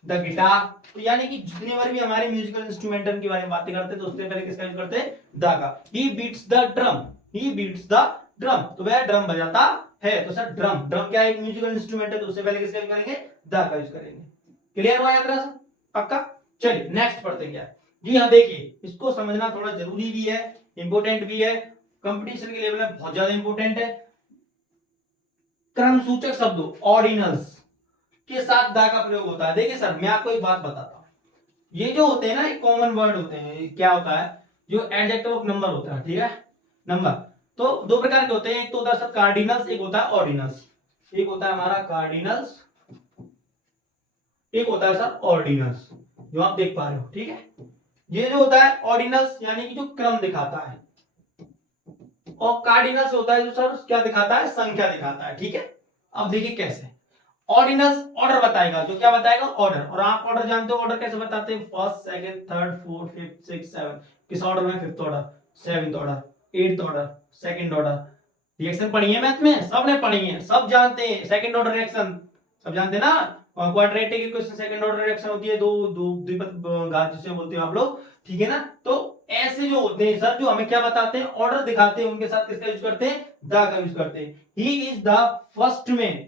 the guitar. तो यानी कि जितने बार भी हमारे म्यूजिकल इंस्ट्रूमेंटल के बारे में बातें करते हैं तो उससे पहले किसका यूज करते हैं, दा का। He beats the drum, he beats the drum, तो वह ड्रम बजाता है। तो सर ड्रम, ड्रम क्या है, एक म्यूजिकल इंस्ट्रूमेंट है, तो उससे पहले किसका यूज करेंगे, दा का यूज करेंगे। क्लियर हुआ यात्रा से, पक्का। चलिए नेक्स्ट पढ़ते हैं क्या। जी हाँ, देखिए इसको समझना थोड़ा जरूरी भी है, इंपॉर्टेंट भी है, कंपटीशन के लेवल में बहुत ज्यादा इंपॉर्टेंट है। क्रम सूचक शब्दों, ऑर्डिनल्स के साथ दा का प्रयोग होता है। देखिए सर, मैं आपको एक बात बताता हूं, ये जो होते हैं ना, एक कॉमन वर्ड होते हैं, क्या होता है, जो एडजेक्टिव ऑफ नंबर होता है, ठीक है, नंबर। तो दो प्रकार के होते हैं, एक तो होता है सर कार्डिनल्स, एक होता है ऑर्डिनल्स। एक होता है हमारा कार्डिनल्स, एक होता है सर ऑर्डिनल्स, जो आप देख पा रहे हो। ठीक है, ये जो होता है ऑर्डिनल्स यानी कि जो क्रम दिखाता है, और कार्डिनल्स होता है जो सर क्या दिखाता है, संख्या दिखाता है। ठीक है, अब देखिए कैसे। ऑर्डिनल्स ऑर्डर बताएगा, जो क्या बताएगा, ऑर्डर। और आप ऑर्डर जानते हो, ऑर्डर कैसे बताते हैं, first, second, third, fourth, fifth, six, seven. किस ऑर्डर में, fifth order, seventh order, eighth order, second order. Reaction पढ़ी है मैथ में, सबने पढ़ी है, सब जानते हैं सेकंड ऑर्डर रिएक्शन, सब जानते हैं ना। Quadratic equation second order reaction होती है, दो द्विपद घात जिसे बोलते हो आप लोग, ठीक है ना। तो ऐसे जो होते हैं सर, जो हमें क्या बताते हैं, ऑर्डर दिखाते हैं, उनके साथ किसका यूज करते हैं, द का यूज करते हैं। He is the first man,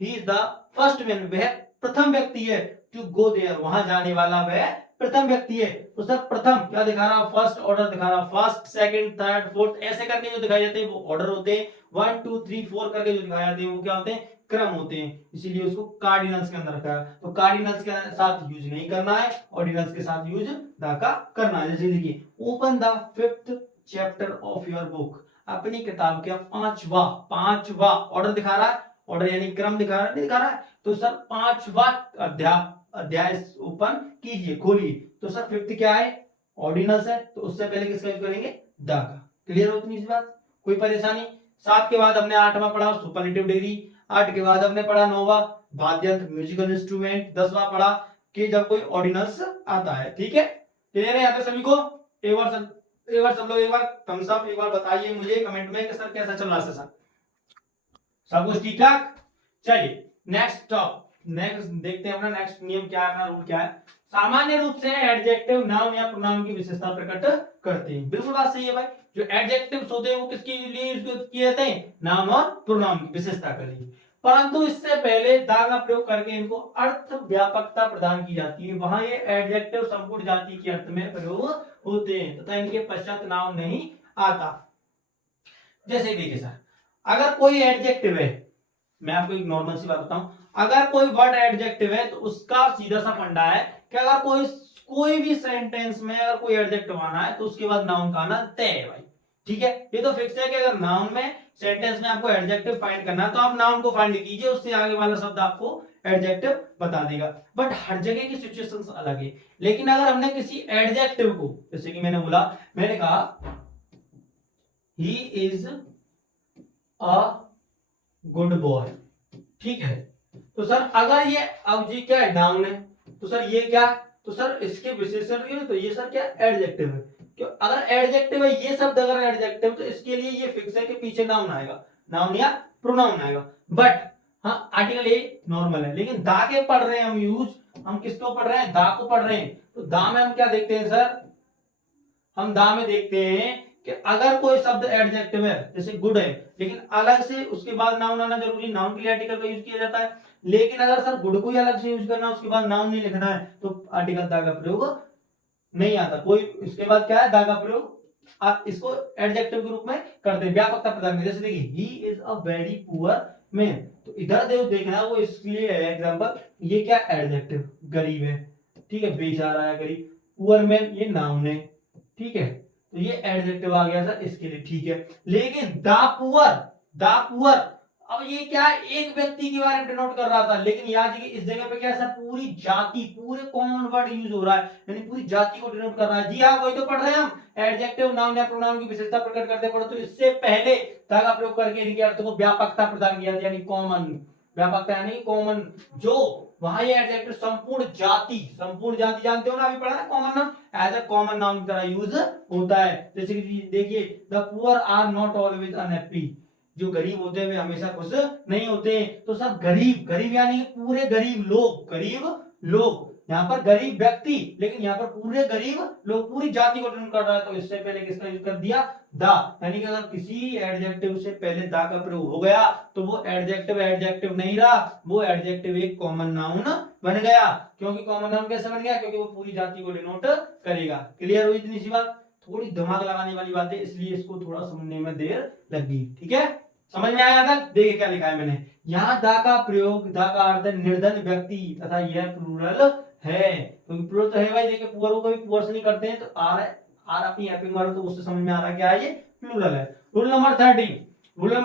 he is the first man, वह प्रथम व्यक्ति है, टू गो देयर, वहां जाने वाला वह प्रथम व्यक्ति है। तो सर प्रथम क्या दिखा रहा, फर्स्ट ऑर्डर दिखा रहा, फर्स्ट, सेकंड, थर्ड, फोर्थ, ऐसे करके जो दिखाए जाते हैं वो ऑर्डर होते हैं। 1 2 3 4 करके जो दिखाए जाते हैं वो क्या होते हैं, क्रम होते हैं, इसीलिए उसको कार्डिनल्स के अंदर रखा है। तो कार्डिनल्स के साथ यूज नहीं करना है, ऑर्डिनल्स के साथ यूज दा का करना है। जैसे देखिए, open the 5th chapter of your book, अपनी किताब का पांचवा ऑर्डर दिखा रहा है, ऑर्डर यानी क्रम दिखा रहा है, नहीं दिखा रहा है। तो सर पांचवा अध्याय ओपन कीजिए, खोलिए। तो सर 5th क्या है, ऑर्डिनल्स है, तो उससे पहले किसका यूज करेंगे, दा का। क्लियर होती है इस बात, कोई परेशानी। 7 के बाद हमने 8वां पढ़ा सुपरलेटिव डिग्री, 8 के बाद हमने पढ़ा 9वां वाद्ययंत्र म्यूजिकल इंस्ट्रूमेंट, 10वां पढ़ा कि जब कोई ऑर्डिनल्स आता है। ठीक है, क्लियर है यहाँ पे सभी को। एक बार सब लोग एक बार थम्स अप, एक बार बताइए मुझे कमेंट में कि सर कैसा चल रहा है सर, सब कुछ ठीक ठाक। चलिए नेक्स्ट देखते हैं अपना नेक्स्ट नियम क्या है, अपना रूल क्या है। सामान्य रूप से एडजेक्टिव नाउन या प्रोनाउन की विशेषता प्रकट करते हैं। बिल्कुल बात सही है भाई, जो एडजेक्टिव्स होते हैं वो किसके लिए यूज किए जाते हैं, नाउन और प्रोनाउन की विशेषता के लिए। परंतु इससे पहले दा का प्रयोग करके इनको अर्थ व्यापकता प्रदान की जाती है, वहां ये एडजेक्टिव संपूर्ण जाति के अर्थ में प्रयोग होते हैं तथा इनके पश्चात नाउन नहीं आता। जैसे देखिए सर, अगर कोई एडजेक्टिव है, मैं आपको एक नॉर्मल सी बात बताऊं, अगर कोई वर्ड एडजेक्टिव है तो उसका सीधा सा फंडा है कि अगर कोई भी सेंटेंस में अगर कोई एडजेक्टिव आना है तो उसके बाद नाउन का आना तय है भाई। ठीक है, ये तो फिक्स है कि अगर नाउन में सेंटेंस में आपको एडजेक्टिव फाइंड करना है तो आप नाउन को फाइंड कीजिए, उससे आगे वाला शब्द आपको एडजेक्टिव बता देगा। बट हर जगह की सिचुएशंस अलग है। लेकिन अगर हमने किसी एडजेक्टिव को, जैसे कि मैंने बोला, मैंने कहा he is a good boy, ठीक है, तो सर अगर ये अब जी क्या है, नाउन है, तो सर ये क्या है, तो सर इसके विशेषण के लिए तो ये सर क्या एडजेक्टिव है। क्यों, अगर एडजेक्टिव है, ये शब्द अगर एडजेक्टिव तो इसके लिए ये फिक्स है कि पीछे नाउन आएगा, नाउन या प्रोनाउन आएगा। बट हाँ, आर्टिकल ए नॉर्मल है, लेकिन दा के पढ़ रहे हैं हम यूज, हम किसको पढ़ रहे हैं, दा को पढ़ रहे हैं। तो दा में हम क्या देखते हैं सर, हम दा में देखते हैं कि अगर कोई शब्द एडजेक्टिव है, जैसे गुड है, लेकिन अलग से उसके बाद नाउन आना जरूरी, नाउन के लिए आर्टिकल का यूज किया जाता है। लेकिन अगर सर गुड को ही अलग से यूज करना, उसके बाद नाउन नहीं लिखना है, तो आर्टिकल दा का प्रयोग नहीं आता। कोई इसके बाद क्या है, दा का प्रयोग आप इसको एडजेक्टिव के रूप में करते हैं, व्यापकता प्रदान करते हैं। जैसे देखिए, he is a very poor man, तो इधर देखना वो इसलिए है एग्जांपल, ये क्या एडजेक्टिव, गरीब है, ठीक है, बेचारा है गरीब। पुअर मैन ये नाउन है, ठीक है, तो ये एडजेक्टिव आ गया सर इसके लिए, ठीक है। लेकिन दा पुअर, अब ये क्या है, एक व्यक्ति के बारे में डिनोट कर रहा था, लेकिन याद है कि इस जगह पे क्या है सर, पूरी जाति, पूरे कॉमन वर्ड यूज हो रहा है, यानी पूरी जाति को डिनोट कर रहा है। जी हाँ, वही तो पढ़ रहे हैं हम, एडजेक्टिव नाउन या प्रोनाउन की विशेषता प्रकट करते पढ़ो, तो इससे पहले दा का प्रयोग करके इनके अर्थ को व्यापकता प्रदान किया, यानी कॉमन, व्यापकता यानी कॉमन, जो वहां ये एडजेक्टिव संपूर्ण जाति जानते हो ना, अभी पढ़ा ना, common noun as a common noun की तरह यूज होता है। जैसे कि देखिए, the poor are not always unhappy, जो गरीब होते हैं वे हमेशा खुश नहीं होते। तो सब गरीब यानी पूरे गरीब लोग, यहाँ पर गरीब व्यक्ति, लेकिन यहाँ पर पूरे गरीब लोग, पूरी जाति को डिनोट कर रहा है, तो इससे पहले किसका यूज कर दिया, दा, यानी कि अगर किसी एडजेक्टिव से पहले दा का प्रयोग हो गया तो वो एडजेक्टिव नहीं रहा, वो एडजेक्टिव एक कॉमन नाउन बन गया। क्योंकि कॉमन नाउन कैसे बन गया, क्योंकि वो पूरी जाति को डिनोट करेगा। क्लियर हुई इतनी सी बात, थोड़ी दिमाग लगाने वाली बात है, इसलिए इसको थोड़ा समझने में देर लगी, ठीक है, समझ में आया था। देखिए क्या लिखा है मैंने यहाँ, दा का प्रयोग, दा का अर्थ निर्धन व्यक्ति तथा यह प्लूरल है, क्योंकि प्लूरल तो है भाई। देखिए पुअर को कभी पुअर से नहीं करते हैं, तो आर अपनी हेल्पिंग वर्ब, तो उससे समझ में आ रहा है क्या है, ये प्लूरल है। रूल नंबर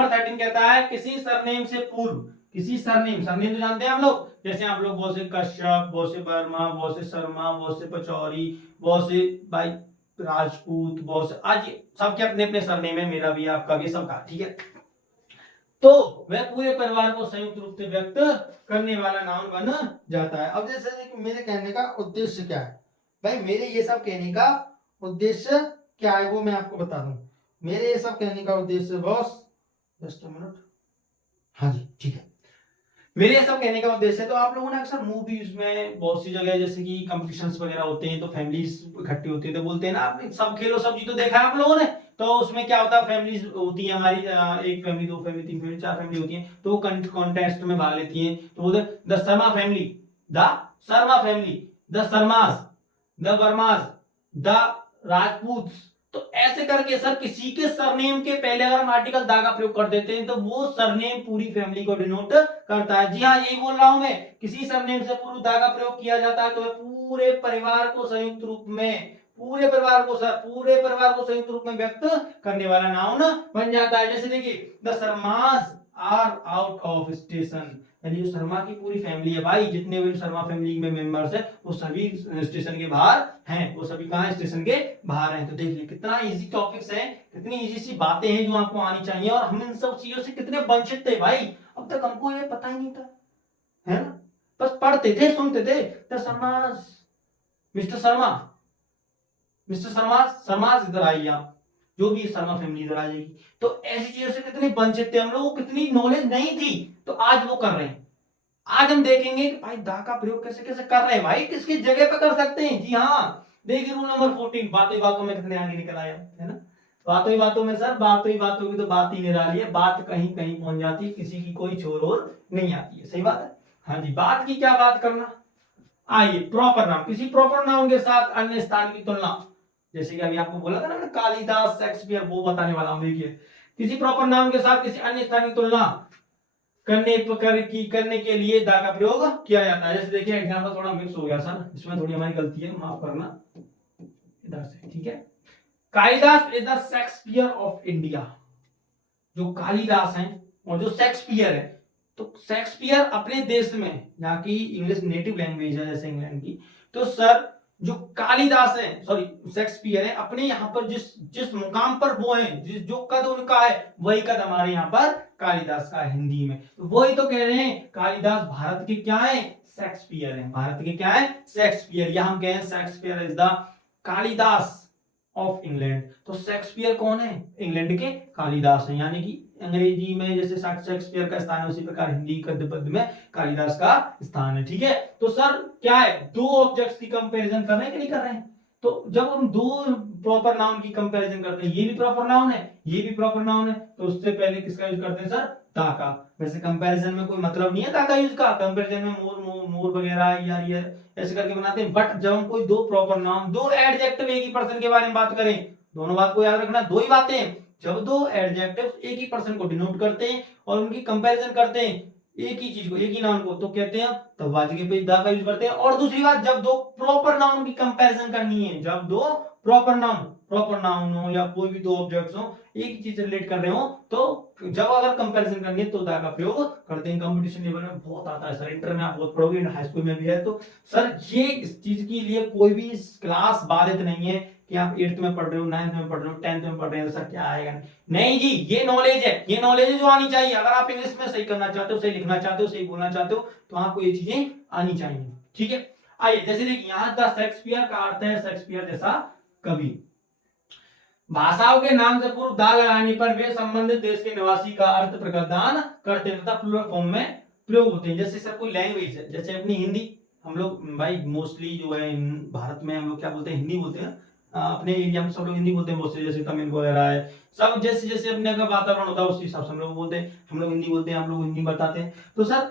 13 कहता है किसी सरनेम से पूर्व, किसी सरनेम तो जानते हैं हम लोग, जैसे आप लोग बहुत से कश्यप, बहुत से वर्मा, बहुत से शर्मा, बहुत से पचौरी, बहुत से भाई राजपूत, बहुत से, आज सबके अपने अपने सरनेम है, मेरा भी आपका भी सबका, ठीक है। तो वह पूरे परिवार को संयुक्त रूप से व्यक्त करने वाला नाउन बन जाता है। अब जैसे कि मेरे कहने का उद्देश्य क्या है भाई, मेरे ये सब कहने का उद्देश्य क्या है वो मैं आपको बता दूं। मेरे ये सब कहने का उद्देश्य बॉस, जस्ट अ मिनट, हाँ जी ठीक है, मेरे ये सब कहने का उद्देश्य है, तो आप लोगों ने अक्सर मूवीज में बहुत सी जगह जैसे कि कंपटीशंस वगैरह होते हैं, तो फैमिलीज इकट्ठी होती है, तो बोलते हैं ना, आपने सब खेलो सब जीतो, देखा है आप लोगों ने। तो उसमें क्या होता है, फैमिलीज होती है हमारी, एक फैमिली, दो फैमिली, तीन फैमिली, चार फैमिली होती है, तो वो कॉन्टेस्ट में भाग लेती है, तो बोलते हैं the Sharma family, the Sharma family, the Sharmas, the Vermas, the Rajput. तो ऐसे करके सर किसी के सरनेम के पहले अगर हम आर्टिकल दा का प्रयोग कर देते हैं तो वो सरनेम पूरी फैमिली को डिनोट करता है। जी हाँ, यही बोल रहा हूं मैं, किसी सरनेम से पूर्व दा का प्रयोग किया जाता है तो वह पूरे परिवार को संयुक्त रूप में, पूरे परिवार को संयुक्त रूप में व्यक्त करने वाला नाउन बन जाता है। जैसे देखिए, the Sharmas are out of station, यानी जो शर्मा की पूरी फैमिली है भाई, जितने भी शर्मा फैमिली में मेंबर्स हैं वो सभी स्टेशन के बाहर हैं, वो सभी कहां स्टेशन के बाहर हैं। तो देख लीजिए कितना इजी टॉपिक्स हैं, कितनी इजी सी बातें हैं जो आपको आनी चाहिए, और हम इन सब चीजों से कितने वंचित थे भाई, अब तक हमको ये पता ही नहीं था, है ना, बस पढ़ते थे, सुनते थे, द शर्मास, मिस्टर शर्मा, शर्मास इधर आइए आप, जो भी शर्मा फैमिली इधर आ जाएगी। तो ऐसी चीजों से कितने वंचित थे हम लोग, कितनी नॉलेज नहीं थी, तो आज वो कर रहे हैं। आज हम देखेंगे कि भाई दा का प्रयोग कैसे कैसे कर रहे हैं भाई, किसकी जगह पे कर सकते हैं। जी हाँ, देखिए रूल नंबर 14, बातों बातों में कितने आगे निकल आया, है ना। बातों में सर, बातों की तो बात ही निराली है, बात कहीं कहीं पहुंच जाती है, किसी की कोई छोर और नहीं आती है, सही बात है। हाँ जी, बात की क्या बात करना। आइए, प्रॉपर नाउन, किसी प्रॉपर नाउन के साथ अन्य स्थान की तुलना, जैसे कि अभी आपको बोला था ना मैंने, कालिदास, शेक्सपियर, वो बताने वाला हूं। देखिए, किसी प्रॉपर नाउन के साथ किसी अन्य स्थान की तुलना करने के लिए दा का प्रयोग किया जाता है। जैसे देखिए एग्जांपल थोड़ा मिक्स हो गया सर, इसमें थोड़ी हमारी गलती है, माफ करना, इधर से, ठीक है। Kalidas is the Shakespeare of India. जो कालिदास हैं और जो शेक्सपियर है, तो शेक्सपियर अपने देश में, यहाँ की इंग्लिश नेटिव लैंग्वेज है जैसे इंग्लैंड की, तो सर जो कालिदास है, सॉरी शेक्सपियर है, अपने यहाँ पर जिस जिस मुकाम पर वो है, जिस जो कद उनका है, वही कद हमारे यहाँ पर कालिदास का है हिंदी में। तो वही तो कह रहे हैं, कालिदास भारत के क्या है, शेक्सपियर है, भारत के क्या है, शेक्सपियर, या हम कहें Shakespeare is the Kalidas of England. तो शेक्सपियर कौन है, इंग्लैंड के कालिदास हैं, यानी कि अंग्रेजी में जैसे शेक्सपियर का स्थान है, उसी प्रकार हिंदी गद्य पद्य में कालिदास का स्थान है, ठीक है। तो सर क्या है, दो ऑब्जेक्ट्स की कंपैरिजन कर रहे हैं कि नहीं कर रहे हैं। तो जब हम दो प्रॉपर नाउन की कंपैरिजन करते हैं, ये भी प्रॉपर नाउन है, ये भी प्रॉपर नाउन है, तो उससे पहले किसका यूज करते हैं सर, दा का। वैसे कंपैरिजन में कोई मतलब नहीं है दा का यूज का, कंपैरिजन में मोर वगैरह यार ये ऐसे करके बनाते हैं। बट जब हम कोई दो प्रॉपर नाउन, दो एडजेक्टिव एक ही पर्सन के बारे में बात करें, दोनों बात को याद रखना, दो ही बातें, जब दो एडजेक्टिव्स एक ही पर्सन को डिनोट करते हैं और उनकी कंपैरिजन करते हैं, एक ही चीज को, एक ही नाउन को, तो कहते हैं तब वाचक पे दा का यूज करते हैं। और दूसरी बात, जब दो प्रॉपर नाउन की कंपैरिजन करनी है, जब दो प्रॉपर नाउन हो या कोई भी दो ऑब्जेक्ट्स हो, एक ही चीज से रिलेट कर रहे हो, तो जब अगर कंपैरिजन करनी है तो दा का प्रयोग करते हैं। कंपटीशन लेवल में बहुत आता है सर, इंटर में आप बहुत पढ़ोगे, हाई स्कूल में भी है। तो सर ये इस चीज के लिए कोई भी क्लास बाधित नहीं है कि आप 8th में पढ़ रहे हो, 9th में पढ़ रहे हो, 10th में पढ़ रहे हो, सर क्या आएगा, नहीं जी, ये नॉलेज है, ये नॉलेज है जो आनी चाहिए। अगर आप इंग्लिश में सही करना चाहते हो, सही लिखना चाहते हो, सही बोलना चाहते हो, तो आपको ये चीजें आनी चाहिए, ठीक है। आइए, जैसे देखिए यहाँ द शेक्सपियर का अर्थ है शेक्सपियर जैसा कवि। भाषाओं के नाम से पूर्व दा लगाने पर वे संबंधित देश के निवासी का अर्थ प्रदान करते हैं तथा प्लूरल फॉर्म में प्रयोग होते हैं। जैसे सर कोई लैंग्वेज है, जैसे अपनी हिंदी, हम लोग भाई मोस्टली जो है भारत में हम लोग क्या बोलते हैं, हिंदी बोलते हैं। अपने एरिया में सब लोग हिंदी बोलते हैं मोस्टली, जैसे तमिल वगैरह है, सब जैसे जैसे अपने का वातावरण होता है उस हिसाब से हम लोग बोलते हैं, हम लोग हिंदी बोलते हैं, हम लोग हिंदी बताते हैं। तो सर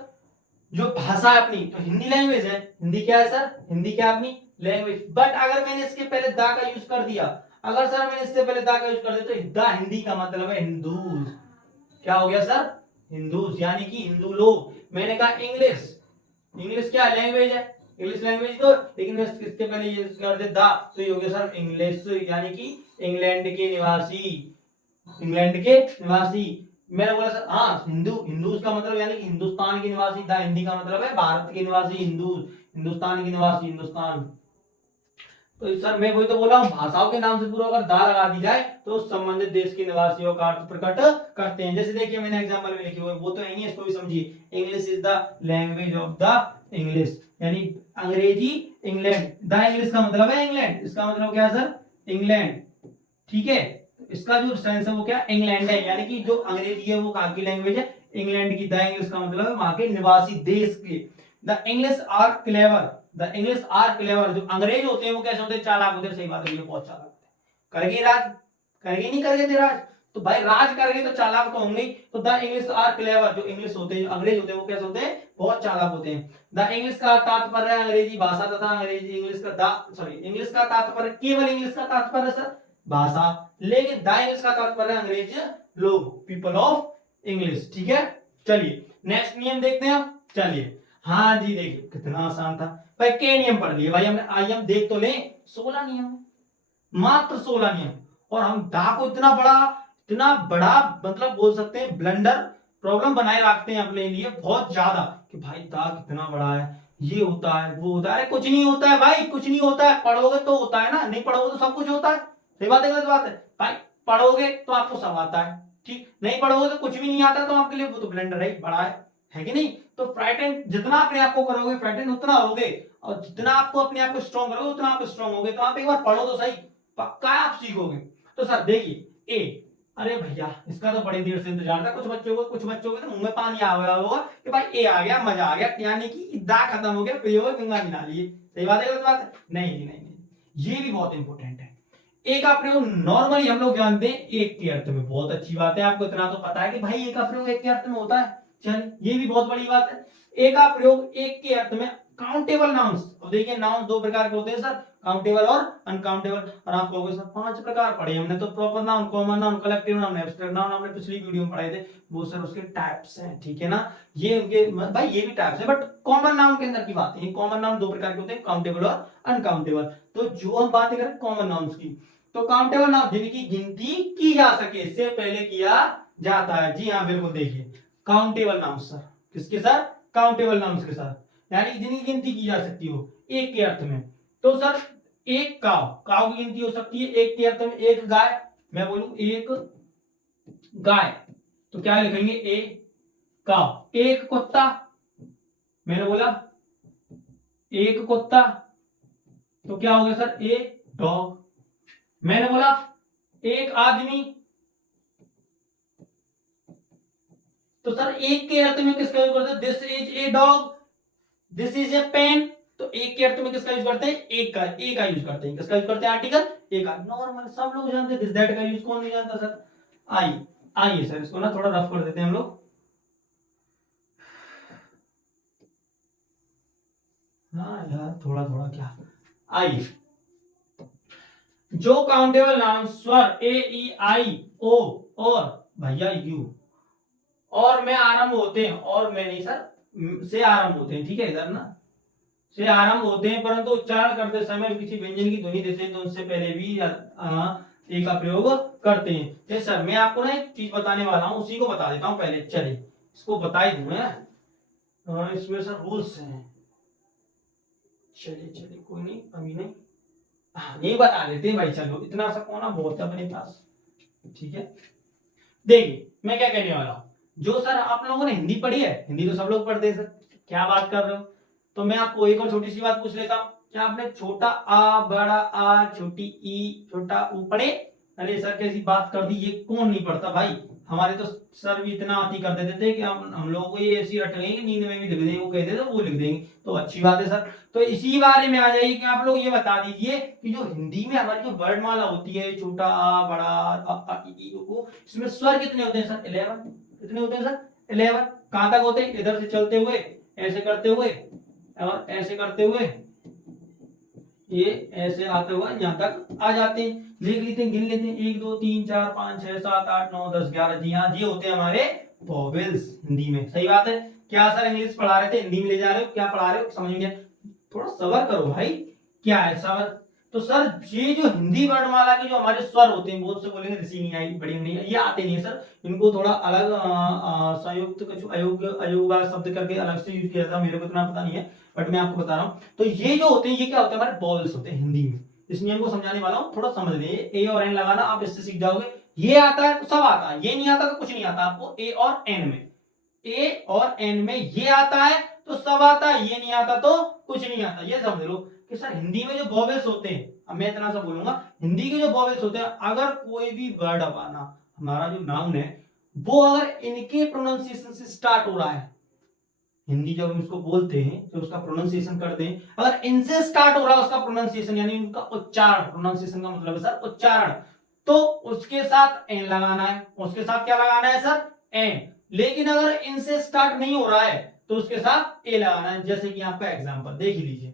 जो भाषा है अपनी, तो हिंदी लैंग्वेज है, हिंदी क्या है सर, हिंदी क्या अपनी लैंग्वेज। बट अगर मैंने इसके पहले दा का यूज कर दिया, अगर सर मैंने इससे पहले दा का यूज कर दिया, तो दा हिंदी का मतलब है हिंदूज, क्या हो गया सर, हिंदूज, यानी कि हिंदू लोग। मैंने कहा इंग्लिश, इंग्लिश क्या लैंग्वेज है, इंग्लिश लैंग्वेज, तो लेकिन मैं इसके पहले ये कर दे दा, तो ये हो गया सर इंग्लिश, यानी कि इंग्लैंड के निवासी, इंग्लैंड के निवासी। मैंने बोला सर हाँ, हिंदूज का मतलब यानी कि हिंदुस्तान के निवासी, दा हिंदी का मतलब है भारत के निवासी, हिंदूज हिंदुस्तान के निवासी, हिंदुस्तान। तो सर मैं वही तो बोला हूँ, भाषाओं के नाम से पूरा अगर दा लगा दी जाए तो संबंधित देश के निवासियों का अर्थ प्रकट करते हैं। जैसे देखिए मैंने एग्जांपल में लिखी हुई, वो तो नहीं है, इसको भी समझिए। English is the language of the English, यानी अंग्रेजी इंग्लैंड, द इंग्लिश का मतलब है इंग्लैंड, इसका मतलब क्या है सर, इंग्लैंड, ठीक है। इसका जो सेंस है वो क्या, इंग्लैंड है, यानी कि जो अंग्रेजी है वो कहाँ की लैंग्वेज है, इंग्लैंड की। द इंग्लिश का मतलब है वहां के निवासी देश के। The English are clever, the English are clever, जो अंग्रेज होते हैं वो कैसे होते हैं, चालाक होते हैं, सही बात है, बहुत चालाक होते हैं। करगे राज, करगे नहीं करगे थे राज, तो भाई राज करगे तो चालाक तो होंगे। तो द इंग्लिश आर क्लेवर, जो इंग्लिश होते हैं, अंग्रेज होते हैं, वो कैसे होते हैं, बहुत चालाक होते हैं। द इंग्लिश का तात्पर्य है अंग्रेजी भाषा तथा अंग्रेजी इंग्लिश का इंग्लिश का तात्पर्य, केवल इंग्लिश का तात्पर्य सर भाषा, लेकिन द इंग्लिश का तात्पर्य अंग्रेज लोग, पीपल ऑफ इंग्लिश, ठीक है। चलिए नेक्स्ट नियम देखते हैं हम, चलिए। हाँ जी देखिए कितना आसान था भाई, के नियम पढ़ लिए भाई हमने, आइए हम देख तो लें। 16 नियम, मात्र 16 नियम, और हम दा को इतना बड़ा मतलब बोल सकते हैं ब्लंडर प्रॉब्लम बनाए रखते हैं अपने लिए बहुत ज्यादा, कि भाई दा कितना बड़ा है, ये होता है वो होता है। अरे कुछ नहीं होता है भाई, कुछ नहीं होता है, पढ़ोगे तो होता है ना, नहीं पढ़ोगे तो सब कुछ होता है, सही बात है गलत बात है भाई, पढ़ोगे तो आपको सब आता है, ठीक, नहीं पढ़ोगे तो कुछ भी नहीं आता, तो आपके लिए वो तो ब्लंडर है, बड़ा है कि नहीं। तो फ्राइटन जितना अपने आप को करोगे फ्राइटन उतना होगे, और जितना आपको अपने आप को स्ट्रॉन्ग करोगे उतना आप स्ट्रॉन्ग होगे। तो आप एक बार पढ़ो तो सही, पक्का आप सीखोगे। तो सर देखिए ए, अरे भैया इसका तो बड़ी देर से इंतजार था, कुछ बच्चों को तो मुंह में पानी आ गया होगा कि भाई ए आ गया, मजा आ गया, यानी कि दा खत्म हो गया, फिर गंगा मिला लिए, सही बात है गलत बात है, नहीं, ये भी बहुत इंपॉर्टेंट है। ए का प्रयोग नॉर्मली हम लोग जानते हैं एक के अर्थ में। बहुत अच्छी बात है, आपको इतना तो पता है कि भाई ए का प्रयोग एक के अर्थ में होता है। चलिए ये भी बहुत बड़ी बात है। ए का प्रयोग एक के अर्थ में काउंटेबल नाउन्स। अब देखिए नाउन्स दो प्रकार के होते हैं सर, काउंटेबल और अनकाउंटेबल। और आप कहोगे सर 5 प्रकार पढ़े हमने तो, proper noun, common noun, collective noun, abstract noun हमने पिछली वीडियो में पढ़ाए थे। वो सर उसके टाइप्स हैं, ठीक है ना। ये उनके भाई ये भी टाइप्स है, बट कॉमन नाउन के अंदर की बात है। कॉमन नाउन दो प्रकार के होते हैं, काउंटेबल और अनकाउंटेबल। तो जो हम बात करें कॉमन नाउन्स की, तो काउंटेबल नाउन जिनकी गिनती की जा सके, इससे पहले किया जाता है। जी हाँ बिल्कुल, देखिए काउंटेबल नाउन सर, किसके साथ? काउंटेबल नाउन्स के साथ, यानी जिनकी गिनती की जा सकती हो एक के अर्थ में। तो सर एक काव, काव की गिनती हो सकती है एक के अर्थ में। एक गाय, मैं बोलूं एक गाय तो क्या लिखेंगे? ए काव। एक कुत्ता, मैंने बोला एक कुत्ता तो क्या हो गया सर? A dog. मैंने बोला एक आदमी, तो सर एक के अर्थ में किसका यूज करते हैं? This is a dog, this is a pen. तो एक के अर्थ में किसका यूज करते हैं? एक का, ए का यूज करते हैं। किसका यूज करते हैं? आर्टिकल ए का। नॉर्मल सब लोग जानते हैं, दिस दैट का यूज कौन नहीं जानता सर? आइए आइए सर इसको ना थोड़ा रफ कर देते हैं हम लोग। हाँ यार थोड़ा थोड़ा क्या, आइए। जो काउंटेबल नाउन स्वर ए ई आई ओ और भैया यू और में आरंभ होते हैं, और में नहीं सर, से आरंभ होते हैं, ठीक है, इधर ना से आरंभ होते हैं, परंतु उच्चारण करते समय किसी व्यंजन की ध्वनि देते हैं तो उससे पहले भी ए का प्रयोग करते हैं। जैसे सर मैं आपको ना एक चीज बताने वाला हूं, उसी को बता देता हूं पहले। चलिए इसको बता ही दूं मैं, इसमें सर रूल्स हैं। चलिए चलिए कोई नहीं, अभी नहीं, हाँ ये बता देते हैं भाई। चलो इतना सा कोना बहुत है अपने पास, ठीक है। देखिए मैं क्या कहने वाला हूँ, जो सर आप लोगों ने हिंदी पढ़ी है, हिंदी तो सब लोग पढ़ते हैं सर, क्या बात कर रहे हो। तो मैं आपको एक और छोटी सी बात पूछ लेता हूँ, क्या आपने छोटा आ, बड़ा आ, छोटी ई, छोटा ऊ पढ़े? अरे सर कैसी बात कर दी, ये कौन नहीं पढ़ता भाई। हमारे तो सर भी इतना आती कर देते थे कि हम लोगों को ये ऐसी रट लेंगे, नींद में भी लिख देंगे, वो कहते थे वो लिख देंगे। तो अच्छी बात है सर। तो इसी बारे में आ जाइए कि आप लोग ये बता दीजिए कि जो हिंदी में हमारी जो वर्णमाला होती है, छोटा आ, बड़ा आ, ई, ऊ, इसमें स्वर कितने होते हैं सर? 11। कितने होते हैं सर? 11। कहां तक होते हैं? इधर से चलते हुए, ऐसे करते हुए और ऐसे करते हुए, ये ऐसे आते हुए यहां तक आ जाते हैं। देख लेते हैं, गिन लेते हैं, 1 2 3 4 5 6 7 8 9 10 11। जी हाँ, ये होते हैं हमारे वॉवेल्स हिंदी में। सही बात है। क्या सर इंग्लिश पढ़ा रहे थे, हिंदी में ले जा रहे हो? क्या पढ़ा रहे हो समझ में? थोड़ा सबर करो भाई, क्या है सबर। तो सर ये जो हिंदी वर्णमाला के जो हमारे स्वर होते हैं, बहुत से बोलेंगे ऋषि नहीं आई, बड़ी नहीं आई, ये आते नहीं है सर। इनको थोड़ा अलग संयुक्त कुछ अयोग अयोगा शब्द करके अलग से यूज किया था, मेरे को इतना पता नहीं है, बट मैं आपको बता रहा हूँ। तो ये जो होते हैं, ये क्या होते हैं? हमारे वॉवेल्स होते हैं हिंदी में। इस नियम को समझाने वाला हूँ, थोड़ा समझ लीजिए। ए और एन लगाना आप इससे सीख जाओगे। ये आता है तो सब आता है, ये नहीं आता तो कुछ नहीं आता आपको। ए और एन में, ए और एन में ये आता है तो सब आता है, ये नहीं आता तो कुछ नहीं आता। ये समझ लो कि सर हिंदी में जो वॉवेल्स होते हैं, अब मैं इतना सा बोलूंगा, हिंदी के जो वॉवेल्स होते हैं, अगर कोई भी वर्ड हमारा हमारा जो नाउन है, वो अगर इनके प्रोनाउंसिएशन से स्टार्ट हो रहा है, हिंदी जब हम इसको बोलते हैं तो उसका प्रोनाउंसिएशन करते हैं, अगर इनसे स्टार्ट हो रहा है उसका प्रोनाउंसिएशन, यानी उनका उच्चारण, प्रोनाउंसिएशन का मतलब है सर उच्चारण, तो उसके साथ एन लगाना है। उसके साथ क्या लगाना है सर? एन। लेकिन अगर इनसे स्टार्ट नहीं हो रहा है तो उसके साथ ए लगाना है। जैसे कि आपका एग्जांपल देख लीजिए,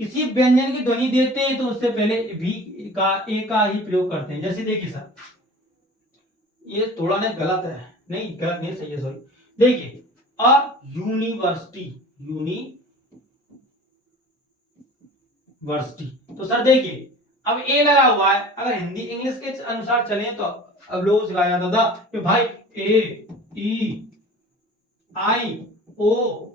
किसी व्यंजन की ध्वनि देते हैं तो उससे पहले भी का ए का ही प्रयोग करते हैं। जैसे देखिए सर, ये थोड़ा ना गलत है, नहीं गलत नहीं, सही है, सॉरी। देखिए अ यूनिवर्सिटी, यूनिवर्सिटी, तो सर देखिए अब ए लगा हुआ है। अगर हिंदी इंग्लिश के अनुसार चले तो अब लोग सिखाया जाता था कि भाई ए ई आई ओ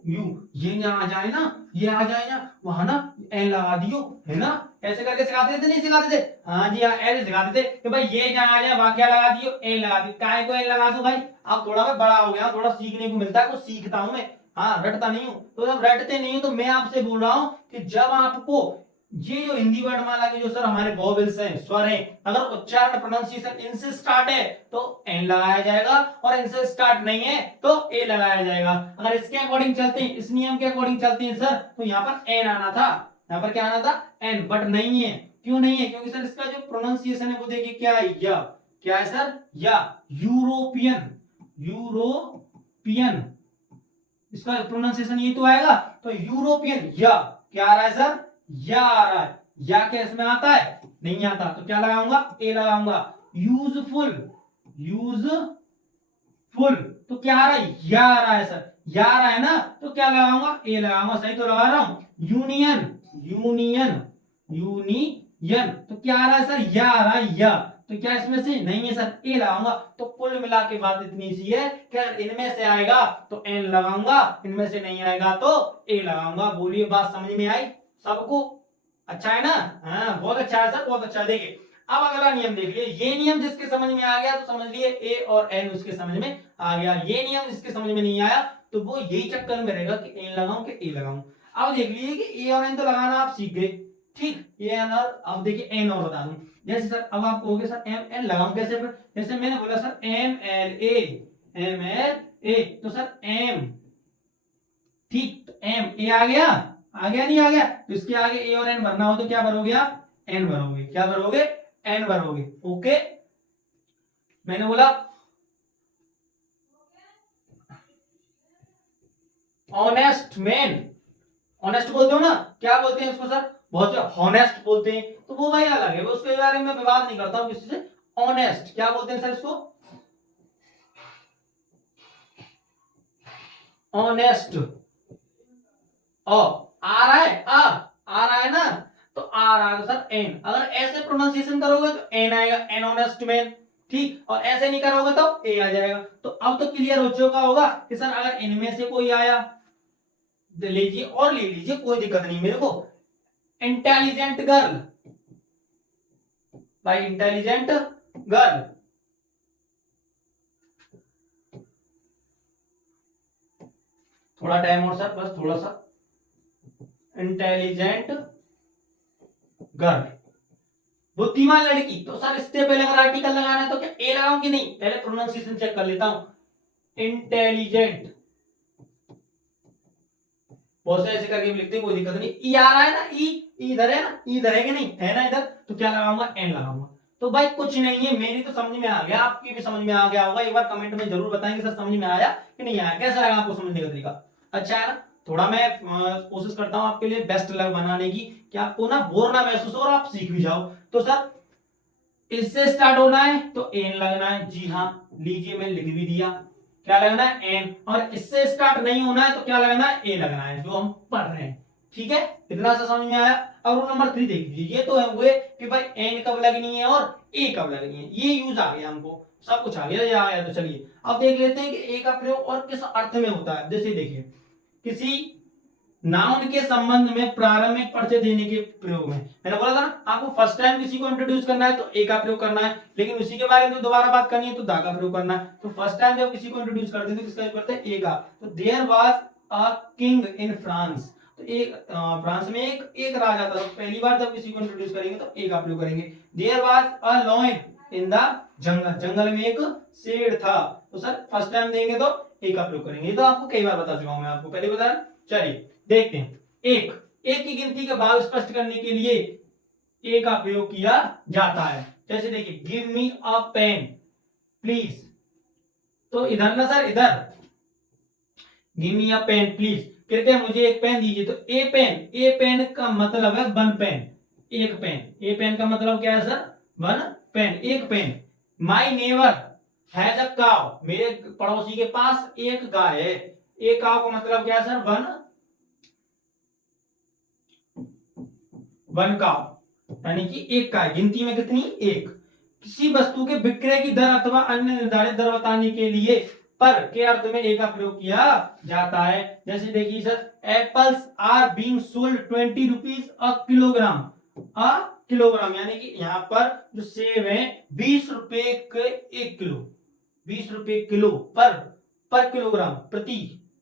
यू, ये ना आ जाए ना, ये आ जाए ना, वहां ना एन लगा दियो, है ना। ऐसे करके सिखाते थे नहीं सिखाते थे? हाँ जी हाँ, ऐसे सिखाते थे कि भाई ये जहां आ जाए वहां क्या लगा दियो? एन लगा दियो। काय को एन लगा दो भाई? अब थोड़ा मैं बड़ा हो गया, थोड़ा सीखने को मिलता है, कुछ सीखता हूं मैं। हाँ रटता नहीं हूं, तो जब रटते नहीं हूं तो मैं आपसे बोल रहा हूं कि जब आपको ये जो हिंदी वर्णमाला के जो सर हमारे वॉवेल्स हैं, स्वर हैं, अगर उच्चारण प्रोनाउंसिएशन इनसे स्टार्ट है तो एन लगाया जाएगा, और इनसे स्टार्ट नहीं है तो ए लगाया जाएगा। अगर इसके अकॉर्डिंग चलते हैं, इस नियम के अकॉर्डिंग चलते हैं सर, तो यहाँ पर एन आना था, यहाँ पर क्या आना था? एन, बट नहीं है। क्यों नहीं है? क्योंकि सर इसका जो प्रोनाउंसिएशन है वो देखिए क्या है, या क्या है सर, या यूरोपियन, यूरोपियन इसका प्रोनाउंसिएशन ये तो आएगा। तो यूरोपियन या क्या आ रहा है सर, या आ रहा है। या क्या इसमें आता है? नहीं आता। तो क्या लगाऊंगा? ए लगाऊंगा। यूजफुल, यूजफुल तो क्या आ रहा है? या आ रहा है सर, या आ रहा है ना, तो क्या लगाऊंगा? ए लगाऊंगा। सही तो लगा रहा हूं। यूनियन, यूनियन, यूनियन तो क्या आ रहा है सर? या आ रहा है, या। तो क्या इसमें से नहीं है सर, ए लगाऊंगा। तो कुल मिला के बात इतनी सी है कि अगर इनमें से आएगा तो एन लगाऊंगा, इनमें से नहीं आएगा तो ए लगाऊंगा। बोलिए बात समझ में आई सबको? अच्छा है ना? हाँ बहुत अच्छा है सर, बहुत अच्छा है। देखिए अब अगला नियम देख लिए। ये नियम जिसके समझ में आ गया तो समझ लिए ए और एन उसके समझ में आ गया। ये नियम जिसके समझ में नहीं आया तो वो यही चक्कर में रहेगा कि एन लगाऊं कि ए लगाऊं। अब देख लीजिए कि ए और एन तो लगाना आप सीख गए, ठीक। ये एन और अब देखिए एन और बता दूं। जैसे सर अब आप कहोगे सर एम एन लगाऊं कैसे? फिर जैसे मैंने बोला sir M L A, M L A तो सर एम, ठीक। तो एम ए आ गया, आ गया नहीं आ गया? तो इसके आगे ए और एन भरना हो तो क्या भरोगे आप? एन भरोगे। क्या भरोगे? एन भरोगे। ओके मैंने बोला ऑनेस्ट मैन, ऑनेस्ट बोलते हो ना, क्या बोलते हैं उसको सर? बहुत से हॉनेस्ट बोलते हैं। तो वो भाई अलग है, वो उसके बारे में विवाद नहीं करता हूं किसी से। ऑनेस्ट क्या बोलते हैं सर इसको? ऑनेस्ट। ओ आ रहा है, आ रहा है ना, तो आ रहा है सर एन। अगर ऐसे प्रोनाउंसिएशन करोगे तो एन आएगा, एन ऑनेस्ट मैन, ठीक। और ऐसे नहीं करोगे तो ए आ जाएगा। तो अब तो क्लियर हो चुका होगा कि सर अगर इनमें से कोई आया लीजिए और ले लीजिए, कोई दिक्कत नहीं मेरे को। इंटेलिजेंट गर्ल, भाई इंटेलिजेंट गर्ल, थोड़ा टाइम और सर, बस थोड़ा सा। इंटेलिजेंट गर्ल, बुद्धिमान लड़की। तो सर इससे पहले अगर आर्टिकल लगाना है तो क्या ए लगाऊं कि नहीं? पहले प्रोनाउंसिएशन चेक कर लेता हूं। इंटेलिजेंट, बहुत से ऐसे करके भी लिखते हैं, कोई दिक्कत नहीं। ई आ रहा है ना, ई इधर है ना, इधर है कि नहीं है ना इधर? तो क्या लगाऊंगा? एन लगाऊंगा। तो भाई कुछ नहीं है, मेरी तो समझ में आ गया, आपकी भी समझ में आ गया होगा। एक बार कमेंट में जरूर बताएंगे सर समझ में आया कि नहीं आया, कैसा लगा आपको समझने का तरीका? अच्छा है ना? थोड़ा मैं कोशिश करता हूँ आपके लिए बेस्ट लग बनाने की, कि आपको ना बोर ना महसूस हो और आप सीख भी जाओ। तो सर इससे स्टार्ट होना है तो एन लगना है, जी हाँ लीजिए मैं लिख भी दिया। क्या लगना है? एन। और इससे स्टार्ट नहीं होना है तो क्या लगना है? ए लगना है, जो हम पढ़ रहे हैं। ठीक है, इतना सा समझ में आया। और रूल नंबर 3 देख लीजिए। ये तो है हुए कि भाई एन कब लगनी है और ए कब लगनी है, ये यूज आ गया हमको, सब कुछ आ गया, ये आया। तो चलिए अब देख लेते हैं कि ए का प्रयोग और किस अर्थ में होता है। जैसे देखिए किसी नाउन के संबंध में प्रारंभिक परिचय देने के प्रयोग में, मैंने बोला था ना आपको फर्स्ट टाइम किसी को इंट्रोड्यूस करना है तो ए का प्रयोग करना है, लेकिन उसी के बारे में तो दोबारा बात करनी है तो दा का प्रयोग करना है। तो फर्स्ट टाइम जब किसी को इंट्रोड्यूस करते हैं तो किसका यूज करते हैं? ए का। तो there was a king in France, तो एक फ्रांस में एक राजा था। तो पहली बार जब किसी को इंट्रोड्यूस करेंगे तो ए का प्रयोग करेंगे। There was a lion in the jungle, जंगल में एक शेर था। तो सर फर्स्ट टाइम देंगे तो ए का प्रयोग करेंगे। ये तो आपको कई बार बता चुका हूं, मैं आपको पहले बताया। चलिए देखते हैं। एक की गिनती के भाव स्पष्ट करने के लिए ए का प्रयोग किया जाता है। जैसे देखिए give me a pen please, तो इधर ना सर, इधर give me a pen please, कहते हैं मुझे एक पेन दीजिए। तो ए पेन, ए पेन का मतलब है वन पेन, एक पेन। ए पेन का मतलब क्या है सर? वन पेन, एक pen. My neighbour has a cow, मेरे पड़ोसी के पास एक गाय है। एक काउ का मतलब क्या है सर? वन काउ, यानी कि एक गाय। गिनती में कितनी? एक। किसी वस्तु के विक्रय की दर अथवा अन्य निर्धारित दर बताने के लिए पर के अर्थ में ए का प्रयोग किया जाता है। जैसे देखिए sir apples are being sold 20 rupees a kilogram, a kilogram यानी कि यहाँ पर जो सेब है 20 रुपए के एक किलो, 20 रुपए किलो पर किलोग्राम, प्रति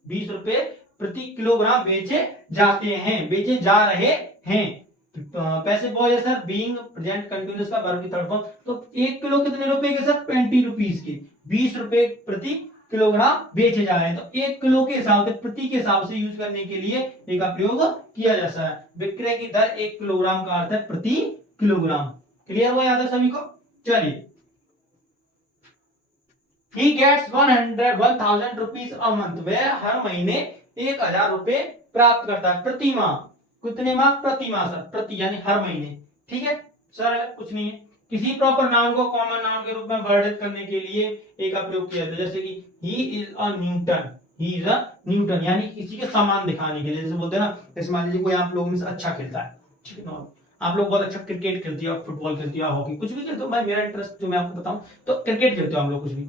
20 रुपए प्रति किलोग्राम बेचे जाते हैं, बेचे जा रहे हैं। पैसे बॉय है सर बीइंग प्रेजेंट कंटिन्यूअस का वर्ब की थर्ड फॉर्म। तो एक किलो कितने रुपए के सर? 20 रुपीज के, 20 रुपए प्रति किलोग्राम बेचे जा रहे हैं। तो एक किलो के हिसाब से, प्रति के हिसाब से यूज करने के लिए ए का प्रयोग किया जाता है। विक्रय की दर 1 किलोग्राम का अर्थ है प्रति किलोग्राम। क्लियर हो जाता है सभी को? चलिए, he gets 1000 rupees a month, वह हर महीने 1000 रुपए प्राप्त करता है प्रति माह। कितने माह? प्रति माह सर, प्रति यानी हर महीने। ठीक है सर, कुछ नहीं है। किसी प्रॉपर नाउन को कॉमन नाउन के रूप में वर्णित करने के लिए एक का प्रयोग किया जाता है, जैसे कि he is a Newton, he is a Newton, यानी किसी के समान दिखाने के लिए। जैसे बोलते हैं ना, जैसे मान लीजिए कोई आप लोगों में से अच्छा खेलता है, ठीक है ना, आप लोग बहुत अच्छा क्रिकेट खेलती हो, फुटबॉल खेलती हो, हॉकी, कुछ भी खेलते हो, भाई मेरा इंटरेस्ट जो मैं आपको बताऊं तो क्रिकेट खेलते हो हम लोग कुछ भी,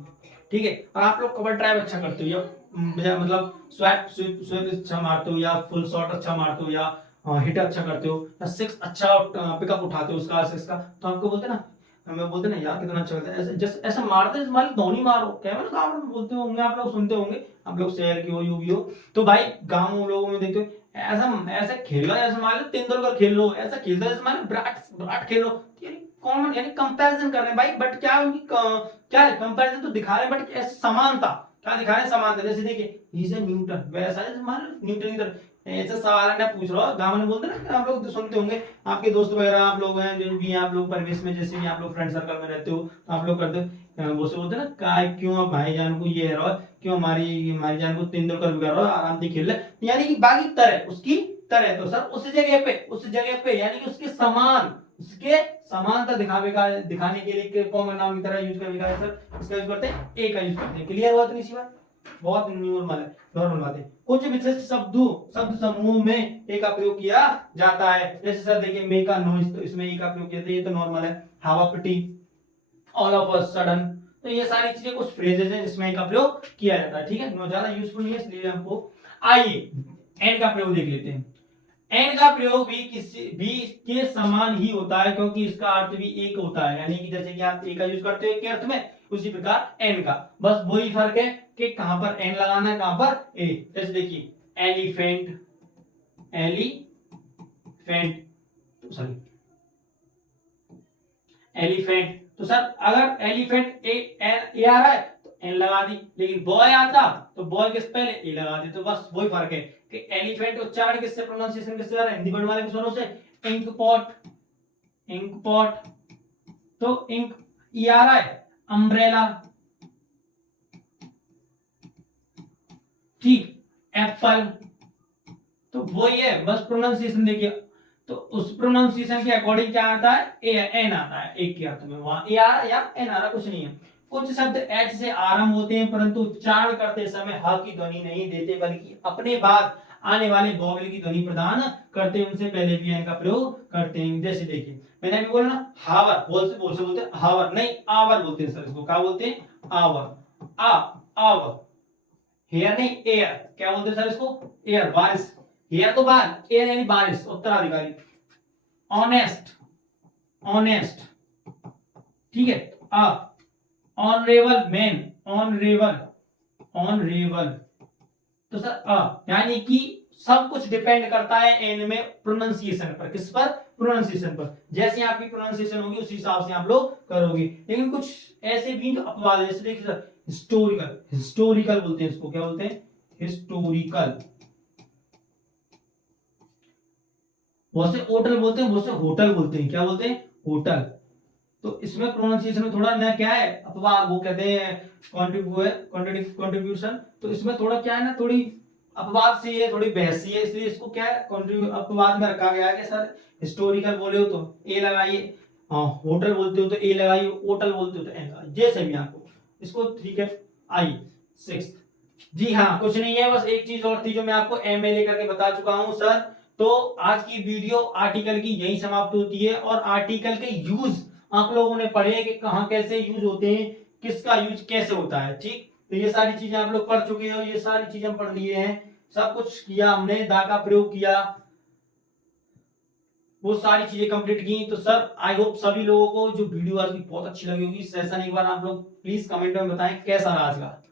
ठीक है। और आप लोग कवर ड्राइव अच्छा करते हो, या मतलब स्वैप स्विप अच्छा मारते हो, या फुल शॉट अच्छा मारते हो, या हिट अच्छा करते हो, या सिक्स अच्छा पिकअप उठाते हो उसका सिक्स का, तो आपको बोलते हैं ना, हमें बोलते हैं ना यार कितना अच्छा करता है, ऐसे जैसे ऐसा मारते हैं मान लो धोनी मारो, क्या है ना, गाँव में बोलते होंगे आप लोग, सुनते होंगे, आप लोग शहर के हो, यू भी हो, तो भाई गाँव लोगों में देखते हो ऐसा ऐसा खेलो, ऐसा मान लो तेंदुलकर खेल लो, ऐसा खेल दो, ऐसा मान लो विराट विराट खेलो, यानी कॉमन, यानी कंपैरिजन कर रहे हैं भाई, बट क्या उनकी क्या है, कंपैरिजन तो दिखा रहे हैं, बट ऐसे समानता, क्या दिखा रहे हैं, समानता। जैसे देखिए ही इज अ न्यूटन, वैसा है मान लो न्यूटन की तरह, ऐसा सवाल है, मैं पूछ रहा हूँ, गाँव में बोलते हैं ना, आप लोग तो सुनते होंगे, आपके दोस्त वगैरह आप लोग हैं, जो भी हैं आप लोग परिवेश में, जैसे भी आप लोग फ्रेंड सर्कल में रहते हो, तो आप लोग करते हो, वो से बोलते हैं ना, काय क्यों आप भाईजान को ये है, क्यों हमारी हमारी जान को तेंदुलकर भी कर रहा है, आराम से खेल रहे, यानी कि बाकी तरह उसकी तरह, तो सर उस जगह पे यानी कि उसके समान, उसके समानता दिखाने के लिए कॉमन नाउन की तरह यूज करेगा सर, इसका यूज करते हैं, ए का यूज करते हैं। क्लियर हुआ? तो नहीं सी बात, बहुत नॉर्मल है, नॉर्मल बात है। कुछ विशिष्ट शब्द समूह में ए का प्रयोग किया जाता है, जैसे सर देखिए मे का नॉइज, तो इसमें ए का प्रयोग किया जाता है, ये तो नॉर्मल है। हवा पिटी, ऑल ऑफ अ सडन, तो ये सारी चीजें कुछ फ्रेजेस हैं जिसमें का प्रयोग किया जाता है, ठीक है, नो ज्यादा यूजफुल नहीं है इसलिए हमको। आइए एंड का प्रयोग देख लेते हैं। एंड का प्रयोग भी किसी भी के समान ही होता है, क्योंकि इसका अर्थ भी एक होता है, यानी कि जैसे कि आप ए का यूज करते हो एक के अर्थ में, उसी प्रकार एंड का, बस वही फर्क है कि कहां पर एंड लगाना है, कहां पर ए। जैसे देखिए एलिफेंट, एलिफेंट, सॉरी एलिफेंट, तो सर अगर एलिफेंट ए आ रहा है तो एन लगा दी, लेकिन बॉय आता तो बॉय किस पहले ए लगा दी, तो बस वही फर्क है कि एलिफेंट उच्चारण किससे, प्रोनाउंसिएशन किससे आ रहा है, हिंदी पढ़ने वाले के स्वरों से। इंक पॉट, इंक पॉट, तो इंक ई आ रहा है, अम्ब्रेला, ठीक, एप्पल, तो वही है, बस प्रोनाउंसिएशन देखिए, तो उस प्रोनाउंसिएशन के अकॉर्डिंग क्या आता है, ए एन आता है, एक के अर्थ में वहां ए आ रहा या एन आ रहा, कुछ नहीं है। कुछ शब्द एच से आरंभ होते हैं परंतु उच्चारण करते समय ह की ध्वनि नहीं देते, बल्कि अपने बाद आने वाले वॉवल की ध्वनि प्रदान करते हैं, उनसे पहले भी एन का प्रयोग करते हैं। जैसे देखिए मैंने अभी बोला ना, हावर, बोल से बोलते हैं हावर, नहीं आवर बोलते हैं सर, इसको क्या बोलते हैं, आवर, आवर, हेयर नहीं एयर, क्या बोलते हैं सर इसको, एयर, बारिश, हेयर तो बाहर, एयर यानी बारिश, उत्तराधिकारी। ऑनेस्ट, ऑनेस्ट, ठीक है। ऑनरेबल मैन, ऑनरेबल, ऑनरेबल, तो सर यानी कि सब कुछ डिपेंड करता है एन में प्रोनाउंसिएशन पर, किस पर, प्रोनाउंसिएशन पर, जैसे आपकी प्रोनाउंसिएशन होगी उसी हिसाब से आप लोग करोगे। लेकिन कुछ ऐसे भी जो अपवाद है, जैसे देखिए सर हिस्टोरिकल, हिस्टोरिकल बोलते हैं इसको, क्या बोलते हैं, हिस्टोरिकल, बहुत से होटल बोलते हैं, बहुत से होटल बोलते हैं, क्या बोलते हैं, होटल, तो इसमें प्रोनाउंसिएशन में थोड़ा नया क्या है, अपवाद, वो कहते हैं कंट्रीब्यूशन, तो इसमें थोड़ा क्या है ना, थोड़ी अपवाद सी है, थोड़ी बहस सी है, इसलिए इसको क्या है अपवाद में रखा गया है कि सर हिस्टोरिकल बोले हो तो ए लगाइए, हाँ होटल बोलते हो तो ए लगाइए, होटल बोलते हो तो ए लगाइए, जैसे भी आपको इसको, ठीक है। आइए सिक्स्थ, जी हाँ कुछ नहीं है, बस एक चीज और थी जो मैं आपको एमएलए करके बता चुका हूं सर। तो आज की वीडियो आर्टिकल की यही समाप्त होती है, और आर्टिकल के यूज आप लोगों ने पढ़े कि कहां कैसे यूज होते हैं, किसका यूज कैसे होता है, ठीक, तो ये सारी चीजें आप लोग पढ़ चुके हो, ये सारी चीजें हम पढ़ लिए हैं, सब कुछ किया हमने, दा का प्रयोग किया, वो सारी चीजें कंप्लीट की। तो सर आई होप सभी लोगों को जो वीडियो आज की बहुत अच्छी लगी होगी। सेशन एक बार आप लोग प्लीज कमेंट में बताएं कैसा रहा आज का।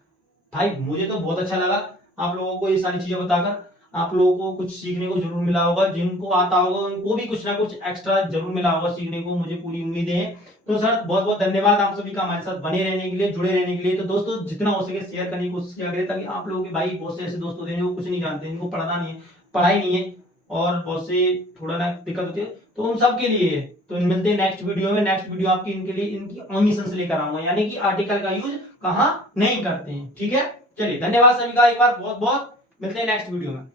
भाई मुझे तो बहुत अच्छा लगा आप लोगों को ये सारी चीजें बताकर, आप लोगों को कुछ सीखने को जरूर मिला होगा, जिनको आता होगा उनको भी कुछ ना कुछ एक्स्ट्रा जरूर मिला होगा सीखने को, मुझे पूरी उम्मीदें हैं। तो सर बहुत बहुत धन्यवाद आप सभी का हमारे साथ बने रहने के लिए, जुड़े रहने के लिए। तो दोस्तों जितना हो सके शेयर करने की कोशिश किया करें, ताकि आप लोगों के भाई बहुत से ऐसे दोस्त होते हैं जो कुछ नहीं जानते, इनको पढ़ना नहीं है, पढ़ाई नहीं है, और बहुत से थोड़ा ना दिक्कत होती है, तो उन सब के लिए है। तो मिलते हैं नेक्स्ट वीडियो में। नेक्स्ट वीडियो आपकी इनके लिए इनकी ओमिशंस लेकर आऊंगा, यानी कि आर्टिकल का यूज कहाँ नहीं करते हैं। ठीक है, चलिए धन्यवाद सभी का एक बार बहुत बहुत, मिलते हैं नेक्स्ट वीडियो में।